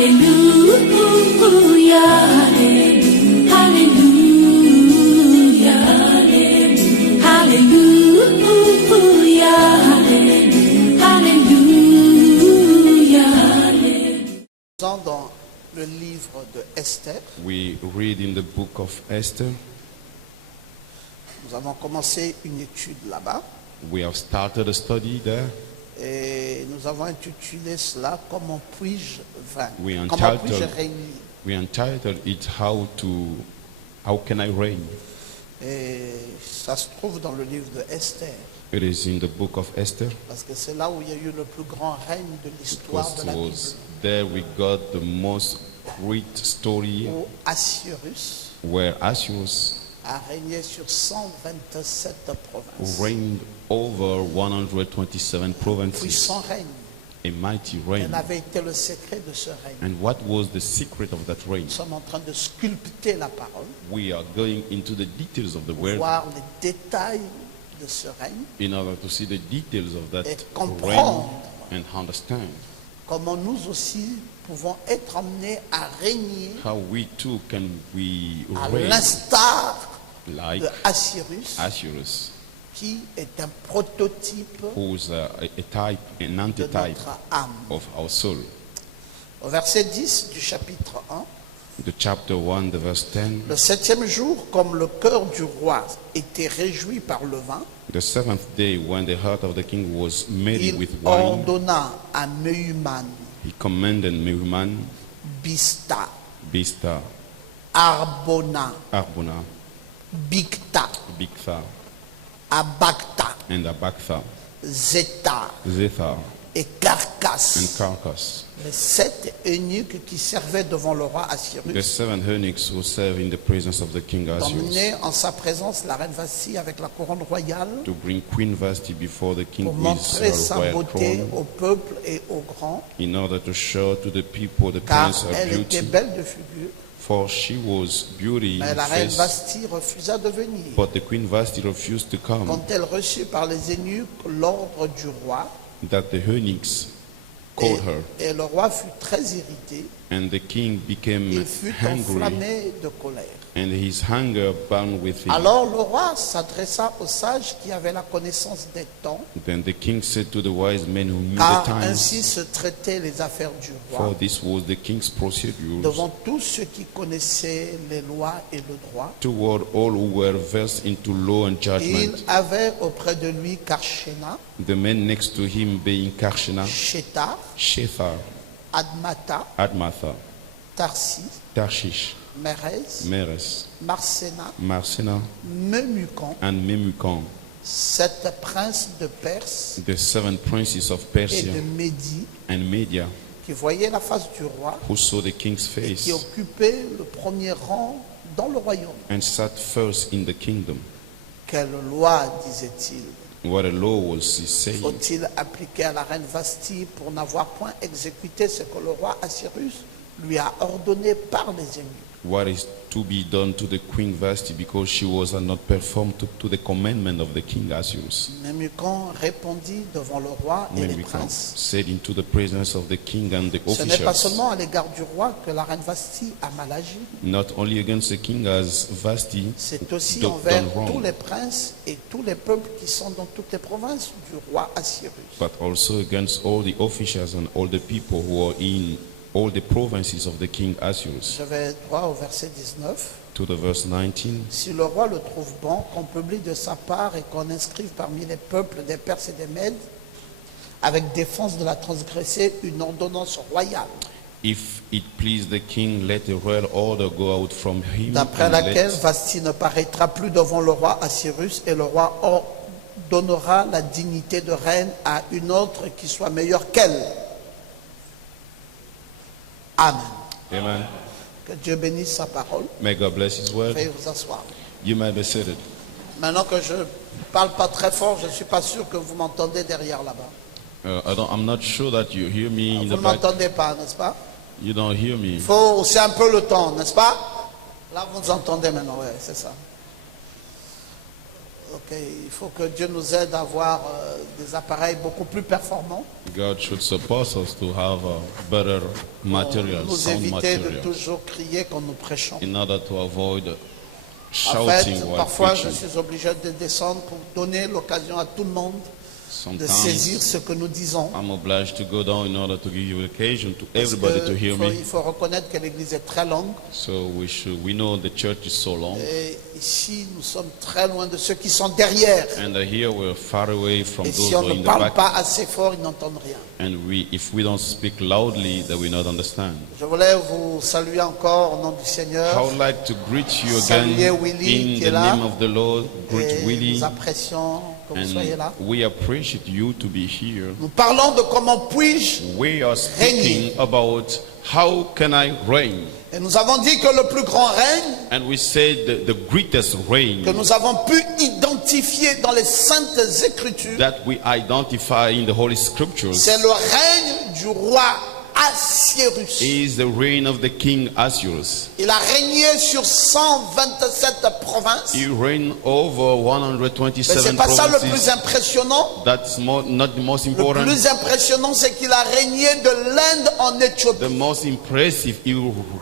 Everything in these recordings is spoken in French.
Hallelujah, hallelujah, hallelujah, hallelujah. Dans le livre de Esther, We read in the book of Esther. nous avons commencé une étude là-bas We have started a study there. et nous avons intitulé cela Comment puis-je vaincre? We Comment entitled- puis-je régner? We entitled it How Can I Reign? Et ça se trouve dans le livre de Esther It is in the book of Esther, parce que c'est là où il y a eu le plus grand règne de l'histoire because de it la was Bible. there we got the most great story Où Assyrus where Assuerus a régné sur 127 provinces. reigned over 127 provinces, Puissant règne. a mighty Quel reign. avait été le secret de ce règne? And what was the secret of that reign? Nous sommes en train de sculpter la parole, We are going into the details of the pour word voir les détails de ce règne, in order to see the details of that Et reign comprendre. and understand comment nous aussi pouvons être amenés à régner how we too can we à reign l'instar like de Assyrus, Assuerus, qui est un prototype who's a type, an de antitype notre âme. of our soul. Au verset 10 du chapitre 1, The chapter 1, the verse 10. le 7e jour, comme le cœur du roi était réjoui par le vin, The seventh day, when the heart of the king was merry il with wine, ordonna à Mehuman, he commanded Mehuman, Bista, Bista, Arbona, Arbona, Bigta, Bigtha, Abagta, and Abagtha, Zeta Zethar, et and Carcasse, Carcass. les 7 eunuques qui servaient devant le roi The Assyrus, seven eunuchs who serve in the presence of the king Assuerus, d'emmener en sa présence la reine Vasti avec la couronne royale to bring Queen Vashti before the king pour with montrer her sa royal beauté crown, au peuple et aux grands, in order to show to the people the car prince of elle était beauty, belle de figure, for she was beauty mais in la reine face. Vasti refusa de venir. But the Queen Vashti refused to come. Quand elle reçut par les eunuques l'ordre du roi, That the eunuchs called her, et le roi fut très irrité, and the king became il fut hungry, enflammé de colère. and his hunger burned with him. Alors le roi s'adressa aux sages qui avaient la connaissance des temps, Then the king said to the wise men who knew the car ainsi times, se traitaient les affaires du for roi, this was the king's procedure, devant tous ceux qui connaissaient les lois et le droit. toward all who were versed into law and Il judgment. avait auprès de lui Karshena, The men next to him being Karshena, Shetar, Shethar, Admata, Admatha, Tarsis, Tarshish, Mérez, Meres, Marsena, Marsena, Memucan, and Memucan, 7 princes de Perse the seven princes of et Persia de Médie, and Media, qui voyaient la face du roi who saw the king's et qui face occupaient le premier rang dans le royaume. and sat first in the kingdom. Quelle loi, disait-il, What a law was he saying? faut-il appliquer à la reine Vasti pour n'avoir point exécuté ce que le roi Assyrus lui a ordonné par les eunuques? What is to be done to the queen Vashti because she was not performed to the commandment of the king Assuerus? Memucan répondit devant le roi et les Memucan princes. said into the presence of the king and the Ce n'est pas officials, seulement à l'égard du roi que la reine Vasti a mal agi, not only against the king as Vashti c'est aussi done envers tous wrong, les princes et tous les peuples qui sont dans toutes les provinces du roi Assyrus. but also against all the officials and all the people who are in all the provinces of the king Assuerus. Je vais droit au verset 19. To the verse 19. Si le roi le trouve bon, qu'on publie de sa part et qu'on inscrive parmi les peuples des Perses et des Mèdes, avec défense de la transgresser, une ordonnance royale, If it please the king, let a royal order go out from him, d'après and laquelle let Vasti ne paraîtra plus devant le roi Assyrus et le roi donnera la dignité de reine à une autre qui soit meilleure qu'elle. Amen. Amen. Que Dieu bénisse sa parole. May God bless his word. Veuillez vous asseoir. You may be seated. Maintenant que je ne parle pas très fort, je ne suis pas sûr que vous m'entendez derrière là-bas. I'm not sure that you hear me in Vous the ne back. m'entendez pas, n'est-ce pas? You don't hear me. Il faut aussi un peu le temps, n'est-ce pas? Là, vous nous entendez maintenant, oui, c'est ça. Ok, il faut que Dieu nous aide à avoir des appareils beaucoup plus performants. God should support us to have better materials, Nous sound éviter de materials, toujours crier quand nous prêchons. in order to avoid En fait, shouting while parfois je preaching. suis obligé de descendre pour donner l'occasion à tout le monde de saisir Sometimes ce que nous disons. I'm obliged to go down in order to give you occasion to Parce everybody to que hear il me. faut reconnaître que l'église est très longue. So we know the church is so long, Et ici, nous sommes très loin de ceux qui sont derrière. and here we're far away from Et those si who on are in ne the parle back. pas assez fort, ils n'entendent rien. And if we don't speak loudly, they will not understand. Je voulais vous saluer encore au nom du I Seigneur. would like to greet you Saluer again Willy in qui est the là. name of the Lord. Greet Et Willie, nous apprécions que vous soyez là. and we appreciate you to be here. Nous parlons de comment puis-je. We are speaking about how can I reign, Et nous avons dit que le plus grand règne and we said the greatest reign que nous avons pu identifier dans les saintes écritures, that we identify in the Holy Scriptures c'est le règne du roi Assyrus. is the reign of the king Assuerus. Il a régné sur 127 provinces. He reigned over Mais 127 c'est pas ça le plus provinces. impressionnant. That's not the most Le important. plus impressionnant, c'est qu'il a régné de l'Inde en The Éthiopie. most impressive, he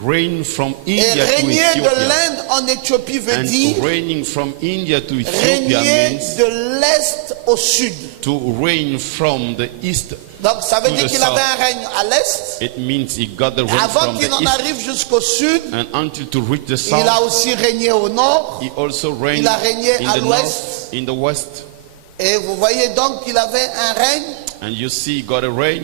reigned from Et India to régner de Ethiopia. l'Inde en Éthiopie veut And dire reigning from India to Ethiopia régner means de l'Est au Sud. to reign from the east. Donc ça veut To dire the qu'il south. avait un règne à l'Est. It means he got the Et reign avant from qu'il the en east. arrive jusqu'au Sud, And until to reach the il a south, aussi régné au Nord. he also reigned Il a régné in à the l'ouest. north, in the west. Et vous voyez donc qu'il avait un règne And you see, he got a reign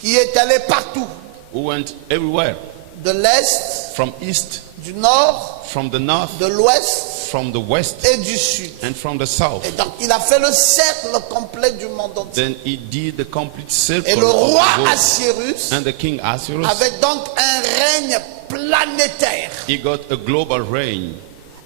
qui est allé partout. who went everywhere. De l'Est, From east, du Nord, from the north, de l'Ouest from the west, et du Sud. and from the south. Et donc il a fait le cercle complet du monde entier. Then he did the complete Et circle le of roi the world. Assyrus And the king Assuerus, avait donc un règne planétaire. he got a global reign,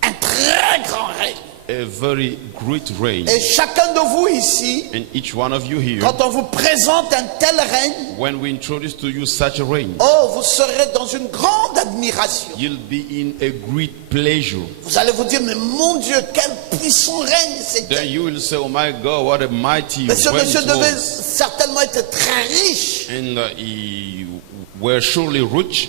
Un très grand règne. a very great reign. Et chacun de vous ici, And each one of you here, quand on vous présente un tel règne, when we introduce to you such a reign, oh, vous serez dans une grande admiration. you'll be in a great pleasure. Vous allez vous dire, mais mon Dieu, quel puissant règne Then c'était. you will say, oh my God, what a mighty Mais ce reign monsieur it devait was. certainement être très riche. And he were surely rich,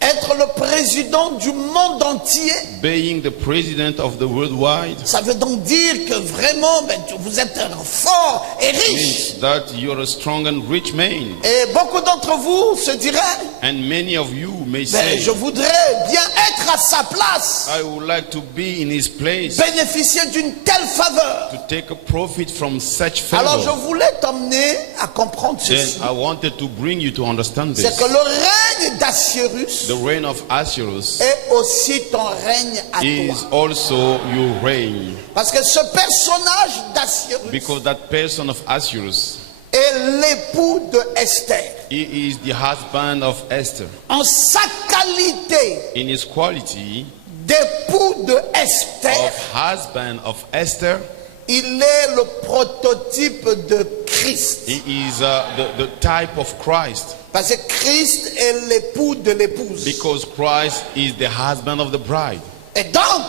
Être le président du monde entier, being the president of the worldwide. ça veut donc dire que vraiment, vous êtes fort et riche. Means that you're a strong and rich man. Et beaucoup d'entre vous se diraient, And many of you may say, je voudrais bien être à sa place, I would like to be in his place, bénéficier d'une telle faveur. to take a profit from such Alors je favor. voulais t'emmener à comprendre Then ceci. I wanted to bring you to understand C'est this. que le règne d'Assyrus The reign of Assuerus est aussi ton règne à is toi. also your reign. Parce que ce personnage d'Assyrus Because that person of Assuerus, est l'époux de Esther. he is the husband of Esther. En sa qualité In his quality d'époux de Esther, of husband of Esther, il est le prototype de Christ. he is the type of Christ. Parce que Christ est l'époux de l'épouse. Because Christ is the husband of the bride. Et donc,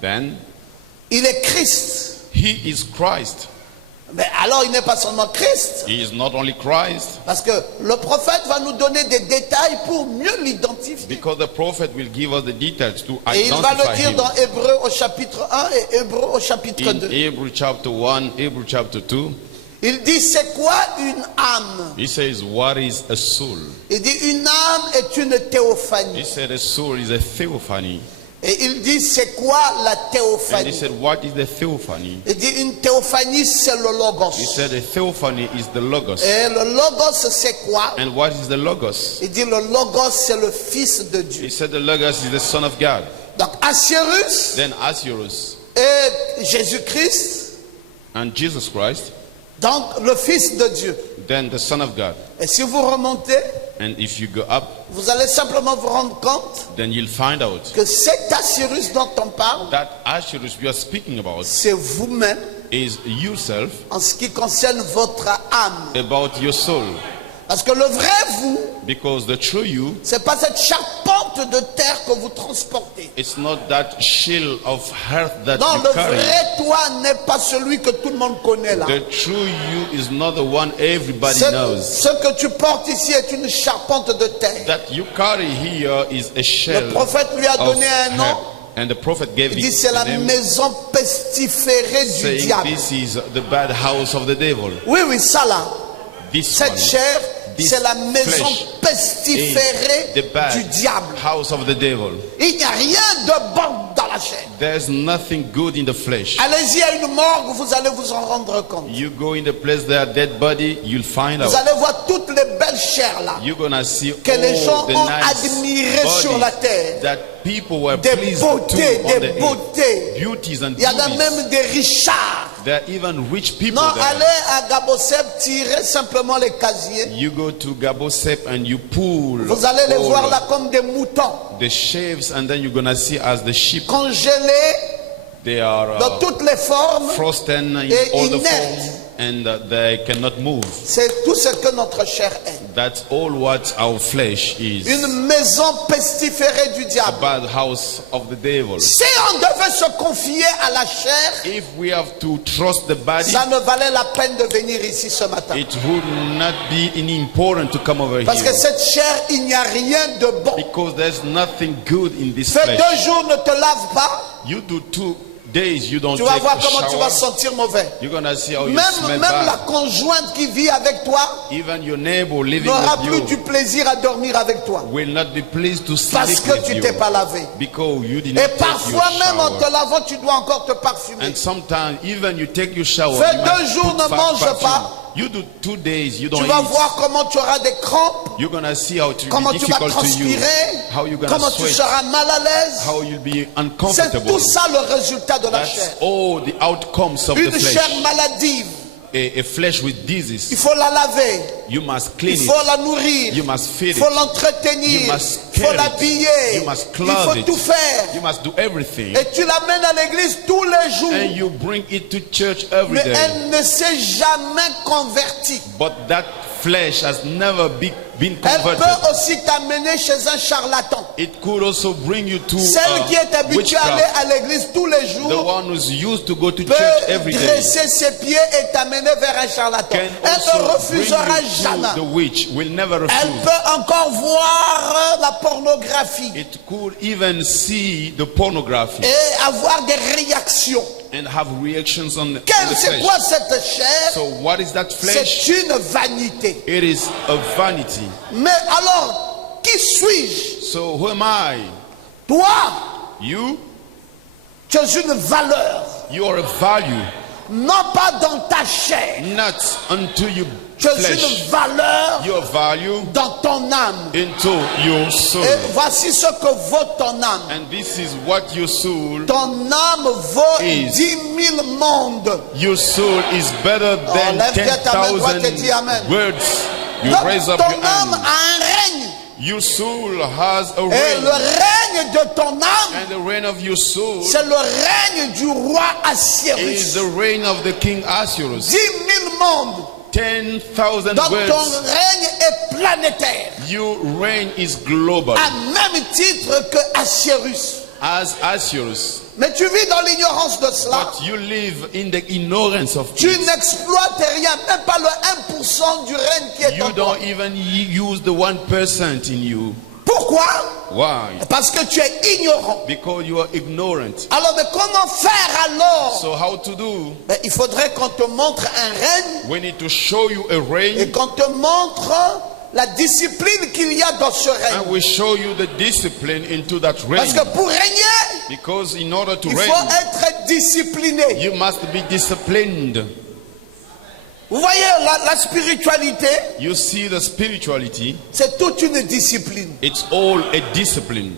Then il est Christ. he is Christ. Mais alors, il n'est pas seulement Christ. He is not only Christ, Parce que le prophète va nous donner des détails pour mieux l'identifier. because the prophet will give us the details to Et il va identify le dire him. dans Hébreu au chapitre 1 et Hébreu au chapitre In 2. Hebrew chapter 1, Hebrew chapter 2, Il dit, c'est quoi une âme? he says, what is a soul? Il dit, une âme est une He théophanie. said a soul is a theophany. Et il dit, c'est quoi la And he théophanie? said, what is the theophany? Il dit, une théophanie, c'est le He logos. said a theophany is the logos. Et le logos, c'est quoi? And what is the logos? Il dit, le logos, c'est le Fils de Dieu. He said the logos is the son of God. Donc, Assyrus Then Assuerus et Jésus-Christ, and Jesus Christ, donc le Fils de Dieu. then the son of God. Et si vous remontez, And if you go up, vous allez simplement vous rendre compte then you'll find out que cet Assyrus dont on parle, that Assuerus we are speaking about c'est vous-même is yourself, en ce qui concerne votre âme. about your soul. Parce que le vrai vous, Because the true you c'est pas cette charpente charpente de terre que vous transportez. It's not that shield of earth that Non, you le carry. vrai toi n'est pas celui que tout le monde connaît là. The true you is not the one everybody knows. Ce que tu portes ici est une charpente de terre. That you carry here is a shell. Le prophète lui a of donné un nom. earth. And the prophet gave Il dit it c'est la a name, maison pestiférée du saying diable. this is the bad house of the devil. Oui, oui, ça là. This Cette one, chair, this c'est la maison flesh pestiférée is the bad du diable. house of the devil. Il n'y a rien de bon dans la chair. There's nothing good in the flesh. Allez-y à une morgue, vous allez vous en rendre compte. You go in the place there, dead body, you'll find Vous out. allez voir toutes les belles chairs là You're gonna see que les gens all the ont nice admirées sur la bodies terre. that people were Des pleased beautés, to on des the beautés. beauties and Il y en a beauties. même des richards. There are even rich people Non, there. allez à Gabosep, tirez simplement les casiers. You go to Gabosep and you pull Vous allez les all voir là comme des moutons, the sheaves, and then you're gonna see as the sheep. congelés They are dans toutes les formes. frozen in et all the inertes. forms, and they cannot move. C'est tout ce que notre chair est. That's all what our flesh is. Une maison pestiférée du A diable. bad house of the devil. Si on devait se confier à la chair, If we have to trust the body, ça ne valait la peine de venir ici ce matin. it would not be any important to come over Parce que here. cette chair, il n'y a rien de bon. Because there's nothing good in this Fais flesh. 2 jours, ne te lave pas. You do 2 days, you don't Tu vas take voir a comment tu vas shower. sentir mauvais. You're gonna see how you Même smell la bad. conjointe qui vit avec toi Even your neighbor living n'aura with plus you du plaisir à dormir avec toi. will not be pleased to Parce sleep que with tu you t'es pas lavé. because you did Et not take your parfois même en te shower. lavant, tu dois encore te parfumer. And sometimes even you take your shower, Fais you 2 must jours, put ne mange perfume. pas. You do 2 days, you don't Tu vas eat. voir comment tu auras des crampes, You're gonna see how it will comment be tu vas difficult to you, transpirer, how you're gonna comment tu sweat, seras mal à l'aise. how you'll be C'est uncomfortable. tout ça le résultat de la That's chair. all the outcomes of the Une chair flesh. maladive, A flesh with il disease. faut la laver, You must clean il it. faut la nourrir, You must feed il faut it. l'entretenir, You must il faut care it. l'habiller, You must il clothe faut it. tout faire. You must do everything. Et tu l'amènes à l'église tous les jours, And you bring it to church every mais day. elle ne s'est jamais convertie. But that flesh has never been Elle converted. peut aussi t'amener chez un charlatan. It could also bring you to Celle qui est habituée à aller witchcraft. à l'église tous les The jours one who's used to go to peut church every day dresser ses pieds et t'amener vers un charlatan. can Elle also ne bring refusera you to jamais. the witch. Will never Elle refuse. peut encore voir la pornographie It could even see the pornography et avoir des réactions. and have reactions on the C'est flesh. quoi cette chair? So what is that flesh? C'est une vanité. It is a vanity. Mais alors, qui suis-je? So who am I? Toi, You? tu es une valeur. You are a value, Non pas dans ta chair. not unto your Tu es flesh. une valeur Your value dans ton âme. into your soul. Et voici ce que vaut ton âme. And this is what your soul. Ton âme vaut Is. 10 000 mondes. Your soul is better than lève bien ta main droite et dis Amen. 10,000 words. You Donc, raise up ton your âme hand. a un règne. Your soul has a Et le reign. règne de ton âme, And the reign of your soul c'est le règne du roi is Assyrus. the reign of the King Assyrius. 10 000 mondes. 10,000 Donc ton words. règne est planétaire. Your reign is global À même titre que Assyrus. as Assyrius. Mais tu vis dans l'ignorance de cela. But you live in the ignorance of Tu it. n'exploites rien, même pas le 1% du règne qui est en You toi. don't even use the 1% in you. Pourquoi? Why? Parce que tu es ignorant. Because you are ignorant. Alors, mais comment faire alors? So how to do? Ben, il faudrait qu'on te montre un règne We need to show you a et reign, qu'on te montre la discipline qu'il y a dans ce règne. and we show you the discipline into that Parce reign. que pour régner, Because in order to il reign, faut être discipliné. you must be disciplined. Vous voyez la spiritualité, You see the spirituality, c'est toute une discipline. it's all a discipline.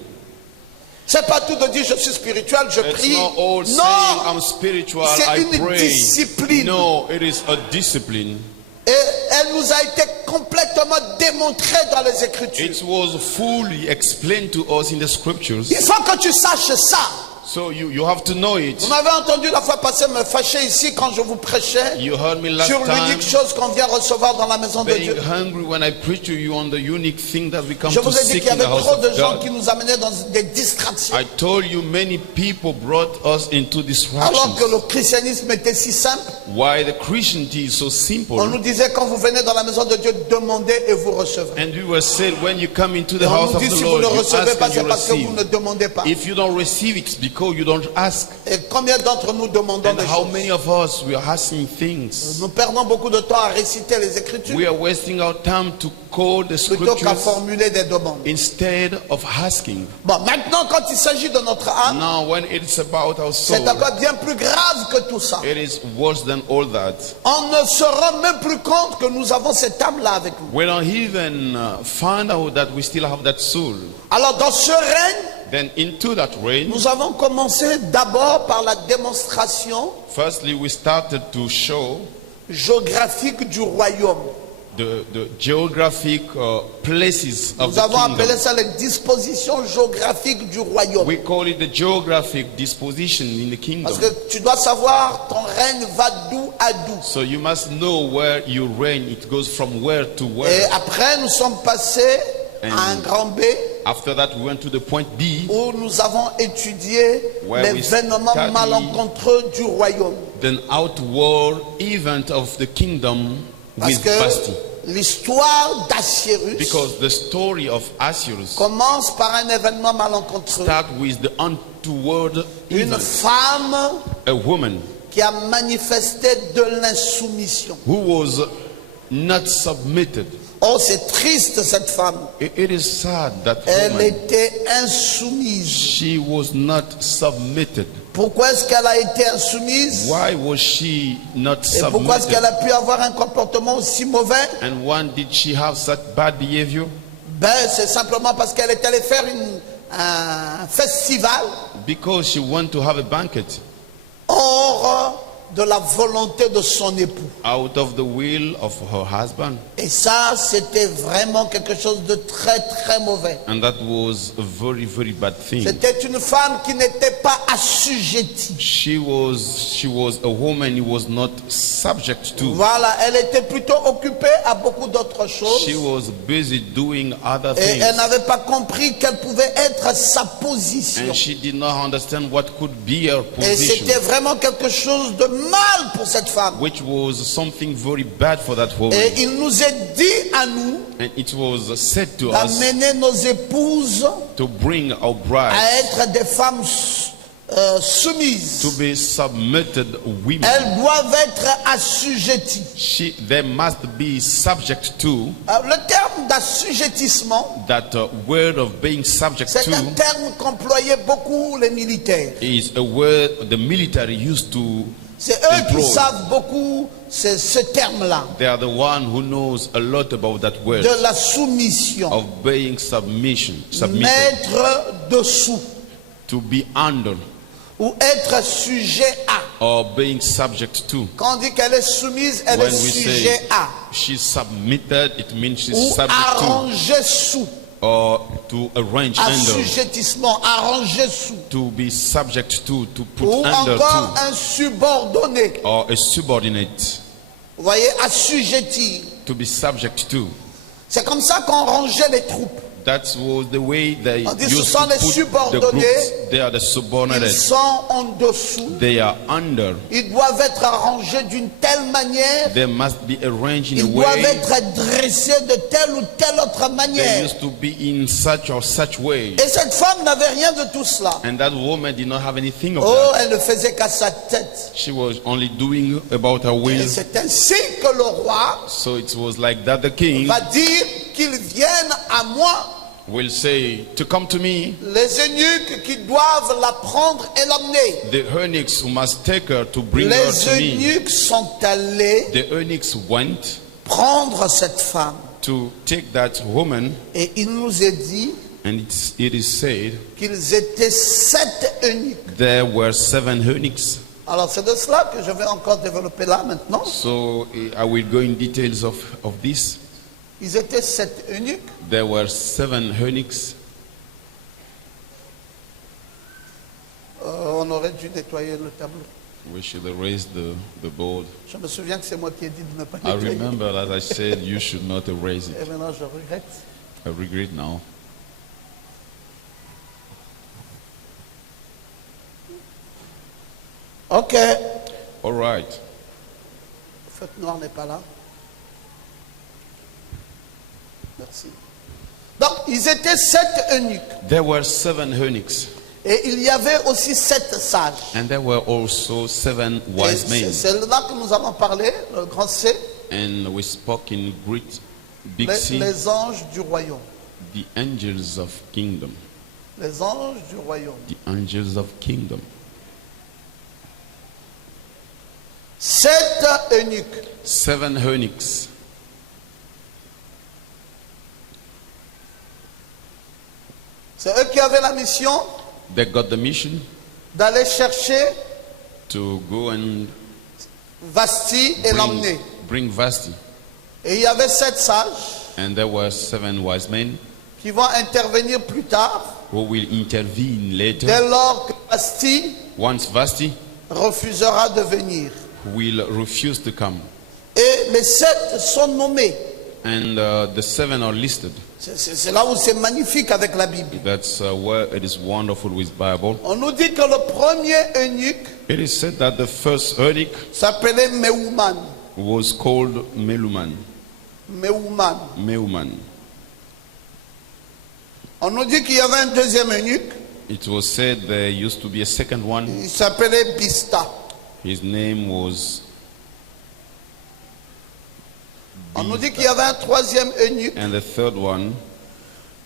C'est pas tout de dire je suis spirituel, je It's prie. not all saying Non, I'm spiritual, c'est I une pray. discipline. No, it is a discipline. et elle nous a été complètement démontrée dans les Écritures. It was fully explained to us in the scriptures. Il faut que tu saches ça. So you have to know it. Vous m'avez entendu la fois passée me fâcher ici quand je vous prêchais You heard me last sur time l'unique chose qu'on vient recevoir dans la maison de being Dieu. hungry when I preach to you on the unique thing that we come Je to vous ai dit seek qu'il y in the avait house trop de of gens qui God. nous amenaient dans des distractions. I told you many people brought us into Alors distractions. que le christianisme était si simple, Why the Christianity is so on simple. nous disait quand vous venez dans la maison de Dieu, demandez et vous recevrez. And we were said when you come into Et the on house nous of dit the si vous Lord, ne you recevez ask pas, and c'est you parce que vous receive. ne demandez pas. If you don't receive, it's because you don't ask. Et combien d'entre nous demandons And des how choses? many of us we are asking things? Nous perdons beaucoup de temps à réciter les Écritures We are wasting our time to quote the plutôt qu'à scriptures formuler des demandes. instead of asking. Bon, maintenant, quand il s'agit de notre âme, Now, when it's about our soul, c'est encore bien plus grave que tout ça. it is worse than all that. On ne se rend même plus compte que nous avons cette âme-là avec nous. We don't even find out that we still have that soul. Alors, dans ce règne, Then into that reign, nous avons commencé d'abord par la démonstration firstly we started to show géographique du royaume. the geographic places of Nous the avons appelé kingdom. ça les dispositions géographiques du royaume. We call it the geographic disposition in the kingdom. Parce que tu dois savoir, ton règne va d'où à d'où. So you must know where you reign. It goes from where to Et where. après, nous sommes passés à un grand B After that, we went to the point B, où nous avons étudié Where we l'événement study malencontreux du royaume. then outward event of the kingdom Parce with que Basti. l'histoire d'Assyrus Because the story of Assyrius commence par un événement malencontreux. start with the untoward Une event. femme A woman qui a manifesté de l'insoumission. who was not submitted. Oh, c'est triste cette femme. It is sad that Elle woman, était insoumise. she was not submitted. Pourquoi est-ce qu'elle a été insoumise? Why was she not Et pourquoi est-ce qu'elle a submitted? pu avoir un comportement aussi mauvais? And when did she have such bad behavior? Ben, c'est simplement parce qu'elle est allée faire un festival Because she wanted to have a banquet hors de la volonté de son époux. out of the will of her husband. Et ça, c'était vraiment quelque chose de très, très mauvais. And that was a very, very bad thing. C'était une femme qui n'était pas assujettie. She was a woman who was not subject to. Voilà, elle était plutôt occupée à beaucoup d'autres choses. She was busy doing other Et things. elle n'avait pas compris quelle pouvait être sa position. And she did not understand what could be her Et position, c'était vraiment quelque chose de mal pour cette femme. which was something very bad for that woman. Et il nous est dit à nous And it was said to us d'amener nos épouses to bring our à brides être des femmes soumises. to be submitted women. Elles doivent être assujetties. They must be subject to. Le terme d'assujettissement, That word of being subject c'est un to terme qu'employaient beaucoup les militaires. is a word the military used to C'est eux qui employ. savent beaucoup ce terme-là, They are the one who knows a lot about that word de la soumission. of being submitted, Mettre dessous to be under ou être sujet à. or being subject to. Quand on dit qu'elle est soumise, elle When est we sujet say à. she's submitted, it means she's Ou subject arranger sous. to, or to arrange under, Assujettissement, arranger sous. to be subject to put Ou under encore to, un subordonné. or a subordinate, Vous voyez, assujetti. to be subject to. C'est comme ça qu'on rangeait les troupes. That was the way they On dit ce used sont to les put the subordonnés. groups. They are the Ils subordinates. sont en dessous. They are under. Ils doivent être arrangés d'une telle manière. They must be arranged in a Ils doivent way. être dressés de telle ou telle autre They manière. used to be in such or such way. Et cette femme n'avait rien de tout cela. And that woman did not have anything of Oh, that. elle ne faisait qu'à sa tête. She was only doing about her Et will. c'est ainsi que le roi So it was like that the king va dire qu'ils viennent à moi, will say to come to me, les eunuques qui doivent la prendre et l'emmener. the eunuchs who must take her to bring her Les to me. eunuques sont allés The eunuchs went prendre cette femme. to take that woman, Et il nous est dit and it is said qu'ils étaient 7 eunuques. there were 7 eunuchs. Alors c'est de cela que je vais encore développer là maintenant. So I will go in details of this. Ils étaient 7 eunuques. There were 7 eunuchs. On aurait dû nettoyer le tableau. We should erase the board. Je me souviens que c'est moi qui ai dit de ne pas I nettoyer. remember that I said you should not erase Et it. maintenant, je regrette. I regret now. Ok. All right. Fête noire n'est pas là. Merci. Donc, ils étaient 7 eunuques. There were 7 eunuchs, Et il y avait aussi 7 sages. and there were also 7 Et wise men. c'est là que nous allons parler, le grand C, And we spoke in great big C, les anges du royaume. the angels of kingdom. Les anges du royaume. The angels of kingdom. 7 eunuques. 7 eunuchs. C'est eux qui avaient la mission They got the mission d'aller chercher to go and Vasti et l'emmener. bring Vasti. Et il y avait 7 sages And there were 7 wise men qui vont intervenir plus tard, who will intervene later. dès lors que Vasti Once Vasti refusera de venir. will refuse to come. Et les 7 sont nommés. And the 7 are listed. C'est là où c'est magnifique avec la Bible. That's where it is wonderful with Bible. On nous dit que le premier eunuque It is said that the first eunuch s'appelait Meuman. was called Meluman. Meuman. Meuman. On nous dit qu'il y avait un deuxième eunuque. It was said there used to be a second one. Il s'appelait Bista. His name was On nous dit qu'il y avait un troisième eunuque. and the third one,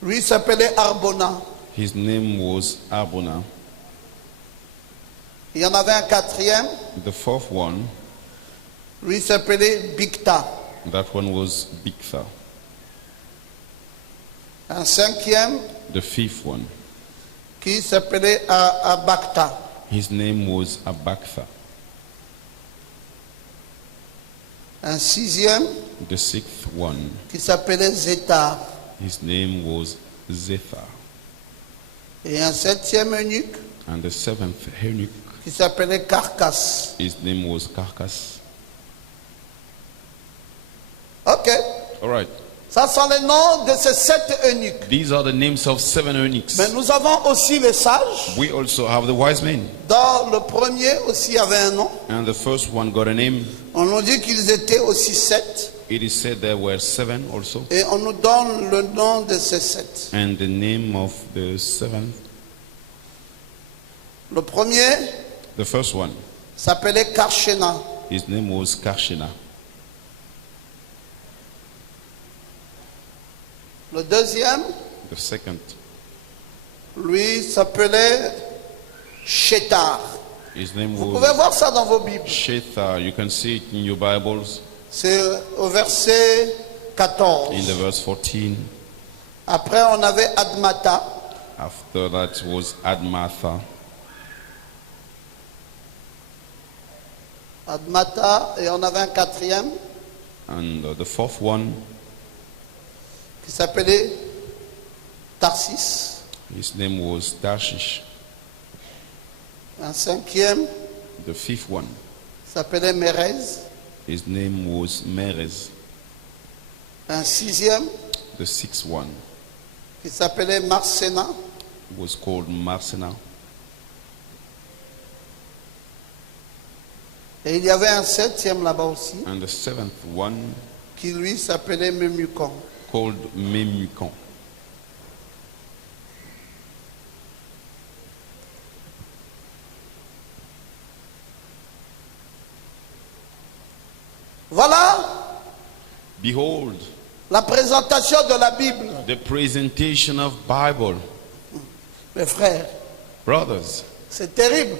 Lui s'appelait Arbona. his name was Arbona. Il y en avait un quatrième. The fourth one, Lui s'appelait Bicta. that one was Bigtha. Un cinquième The fifth one, qui s'appelait Abacta. his name was Abaktha. Un sixième The sixth one, qui s'appelait Zétar. his name was Zethar. Et un septième eunuque And the seventh eunuch, qui s'appelait Carcasse. his name was Carcass. Ok. All right. Ça sont les noms de ces 7 eunuques. These are the names of 7 eunuchs. Mais nous avons aussi les sages. We also have the wise men. Dans le premier aussi il y avait un nom. And the first one got a name. On nous dit qu'ils étaient aussi 7. It is said there were 7 also. Et on nous donne le nom de ces 7. And the name of the 7th, Le premier the first one, s'appelait Karshena. his name was Karshena. Le deuxième, The second, lui s'appelait Shetar. his name Vous pouvez was voir ça dans vos Bibles. Shethar. You can see it in your Bibles C'est au verset 14. in the verse 14. Après, on avait Admata. After that was Admatha. Admata, et on avait un quatrième And the fourth one, qui s'appelait Tarsis. his name was Tarshish. Un cinquième The fifth one, s'appelait Mérez. his name was Merez. Un sixième The sixth one qui s'appelait Marsena. was called Marsena. Et il y avait un septième là-bas aussi And the seventh one qui lui s'appelait Memucan. called Memucan. Voilà Behold, la présentation de la Bible. the presentation of Bible. Mes frères, Brothers, c'est terrible.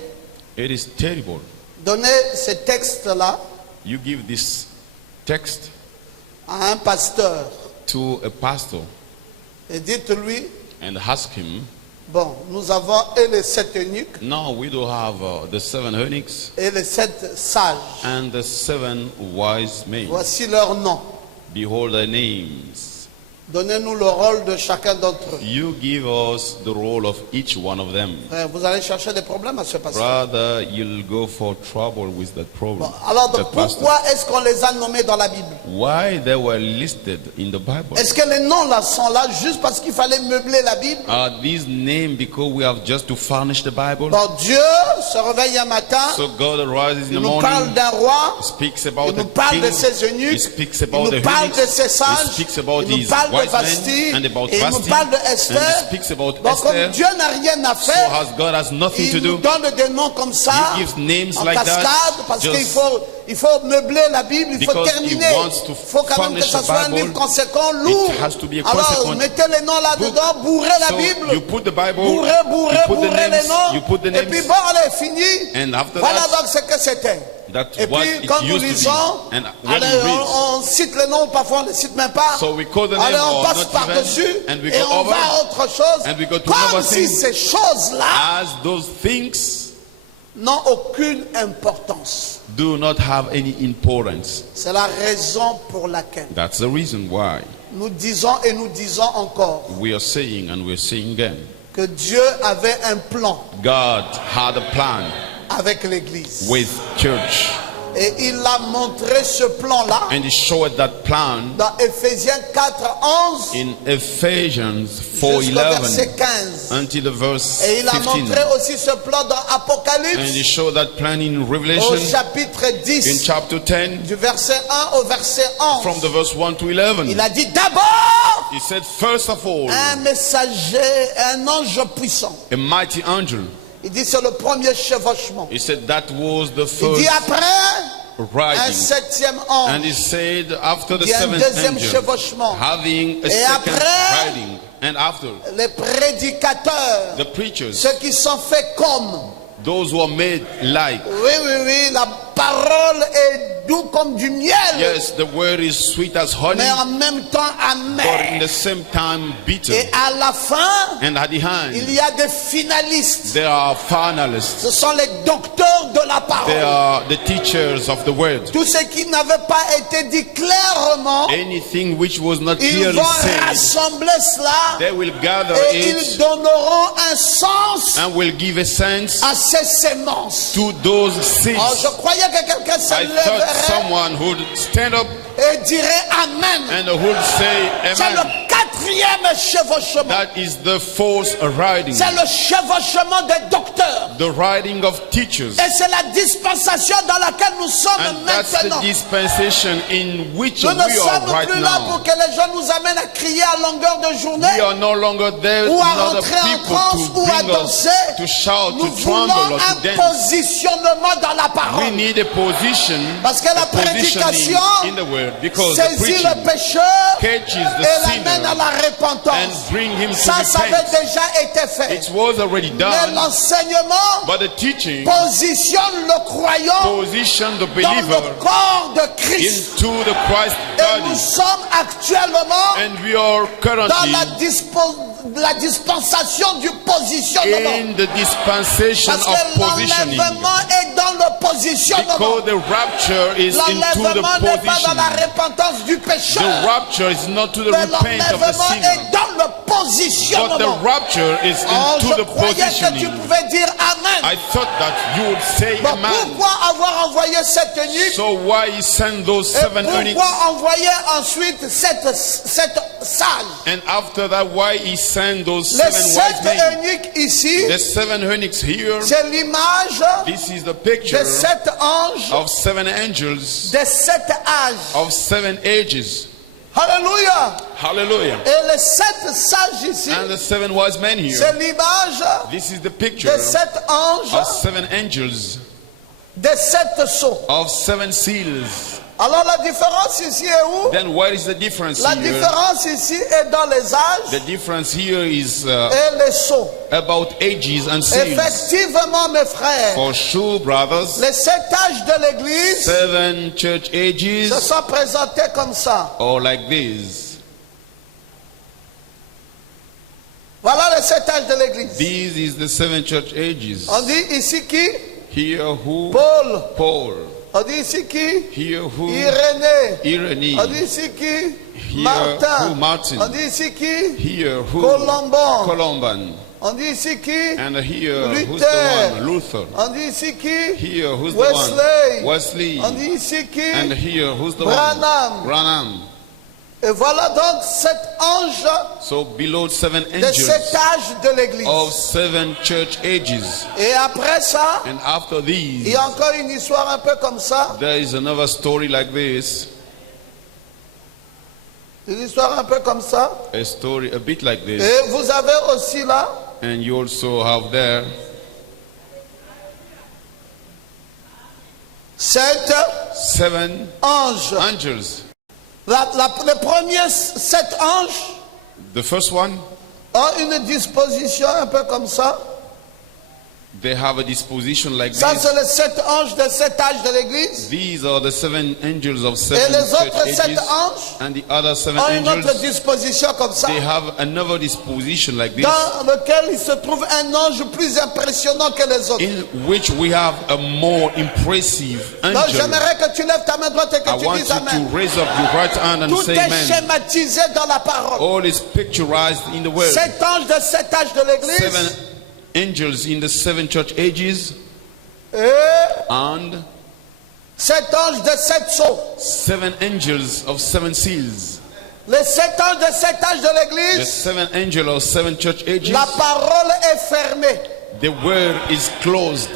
it is terrible. Donnez ces textes-là You give this text à un pasteur to a pastor et dites-lui, and ask him, bon, nous avons et les 7 eunuques now we do have the 7 eunuchs et les 7 sages. and the 7 wise men. Voici leurs noms. Behold their names. Donnez-nous le rôle de chacun d'entre eux. You give us the role of each one of them. Frère, vous allez chercher des problèmes à ce pasteur. Brother, you'll go for trouble with that problem. Bon, alors, that pastor. pourquoi est-ce qu'on les a nommés dans la Bible? Why they were listed in the Bible? Est-ce que les noms là sont là juste parce qu'il fallait meubler la Bible? Are these named because we have just to furnish the Bible? Bon, Dieu se réveille un matin, So God arises in il the nous parle morning, d'un roi, speaks about il the nous parle king, de ses he eunuques, speaks il about nous the parle de eunuchs, ses he sages, speaks about il nous his parle de wise Vasti, men and about et il nous Vasti, parle de and Esther. he speaks about Donc comme Esther. Dieu n'a rien à So faire, God has nothing to il nous do. donne des noms comme ça, He gives names en like cascade, that, parce just qu'il faut meubler la Bible, il faut because he terminer. wants to Il faut quand même que furnish ça the soit un Bible. livre conséquent, lourd. It has to be a Alors consequent mettez les noms là-dedans, bourrez la So Bible. you put the Bible, Bourrez you put the les names, noms. you put the Et puis names, bon, allez, fini. and after Voilà that, donc ce que c'était. that's Et what puis it quand nous used to lisons, be. And when allez, we read, on cite les noms, parfois on ne les cite même pas. so we call the name Allez, on or passe not par-dessus even, and we et go on over, va à autre chose. and we go to Comme another si thing. ces choses-là as those things n'ont aucune importance. do not have any importance. C'est la raison pour laquelle That's the reason why nous disons et nous disons encore we are saying and we're saying again, que Dieu avait un plan God had a plan avec l'Église. with church, Et il a montré ce plan-là and he showed that plan dans Éphésiens 4:11 in Ephesians jusqu'au 4:11 verset 15. until the verse Et il a 15, montré aussi ce plan dans and he Apocalypse showed that plan in au Revelation chapitre in 10 chapter 10 du verset 1 au verset from 11. the verse 1 to 11. Il a dit d'abord He said, first of all, un messager, un ange puissant. a mighty angel. Il dit c'est le premier chevauchement. He said that was the Il dit first après un riding. septième And he ange. said, after the Il y a un seventh deuxième angel, chevauchement. having a Et second après, riding, and after, Les prédicateurs, the preachers, ceux qui sont faits comme. those who are made like. Oui, la parole est douce comme du miel. Yes, the word is sweet as honey, Mais en même temps but in amer. the same time bitter. Et à la fin, And at the il hand, y a des finalistes. there are finalists. Ce sont les docteurs de la They parole. are the teachers of the word. Tout ce qui n'avait pas été dit clairement, Anything which was not ils clearly vont said, rassembler cela they will gather et ils it donneront un sens and will give a sense à ces sémences. to those Alors, seeds. je croyais que quelqu'un se I thought lèverait someone would stand up et dirait Amen. and would say, C'est Amen. le quatrième chevauchement. That is the fourth riding, C'est le chevauchement des docteurs. the riding of teachers. Et c'est la dispensation dans laquelle nous sommes And that's the maintenant. dispensation in which Nous we ne are sommes right plus là now. pour que les gens nous amènent à crier à longueur de journée We are no longer there, ou à not the rentrer en people transe to ou à bring us danser. to shout, Nous to tremble, voulons or un to dance. positionnement dans la We parole. need a position, Parce que la a positioning prédication in the word, because the saisit preaching le pécheur catches et the l'amène à sinner la repentance. and bring him to Ça avait repent. déjà été fait. It was already Mais done, l'enseignement but the teaching positionne le croyant position the dans believer le corps de Christ. into the Christ Et nous body. sommes actuellement And we are dans currently la dispensation du positionnement. in the dispensation Parce of que positioning. l'enlèvement est dans le positionnement. Because the rapture is into the L'enlèvement n'est pas dans la positioning. repentance du The pécheur. rapture is not to the Mais repent of the l'enlèvement sinner, est dans le but the positionnement. rapture is Oh, into je the croyais que tu positioning. pouvais dire Amen. I thought that you would say Bon, amen. pourquoi avoir envoyé cette eunuque So why he sent those et 7 eunuchs? pourquoi envoyer ensuite cette sage? And after that, why he sent those Les 7 sept wise men? eunuques ici, The 7 eunuchs here. c'est l'image This is the picture des 7 anges, of 7 angels des 7 âges. of 7 ages. Alléluia. Hallelujah. Et les 7 sages ici, And the 7 wise men here. c'est l'image This is the picture des 7 anges, of 7 angels, des 7 sceaux. of 7 seals. Alors la différence ici est où? Then what is the difference La here? différence ici est dans les âges The difference here is et les sceaux. about ages and seals. Effectivement, mes frères, For sure, brothers, les 7 âges de l'église 7 church se ages sont présentés comme ça. or like this. Voilà les 7 âges de l'église. This is the 7 church ages. On dit ici qui? Here who? Paul, Paul, On dit ici qui? Here who? Irénée. Irene. On dit ici qui? Here Martin. who? Martin. On dit ici qui? Here who? Colomban. Columban. On dit ici qui? And here who's Luther. the one? Luther. On dit ici qui? Here who's the Wesley. one? Wesley. On dit ici qui? And here who's the Branham. one? Branham. Et voilà donc 7 anges So below 7 de angels 7 âges de l'église. of 7 church ages. Et après ça, And after il these, y a encore une histoire un peu comme ça. there is another story like this. Une histoire un peu comme ça. A story a bit like this. Et vous avez aussi là And you also have there 7 7 anges. angels. Les premiers 7 anges The first one, ont une disposition un peu comme ça. they have a disposition like Ça, this. c'est les 7 anges de 7 âges de l'église. These are the 7 angels of Et 7 les autres church 7 ages. anges And the other 7 ont une autre angels, disposition comme ça. they have another disposition like this, Dans lequel il se trouve un ange plus impressionnant que les autres. in which we have a more impressive Donc angel. j'aimerais que tu lèves ta main droite et I que tu want dises you Amen. to raise up your right hand and Tout say est amen. schématisé dans la parole. All is picturized in the word. 7 anges de 7 âges de 7 l'église angels in the 7 church ages et and 7 anges de 7 sceaux. 7 angels of 7 seals. Les 7 anges de 7 âges de The l'église, 7 angels of 7 church ages, la parole est fermée. the word is closed.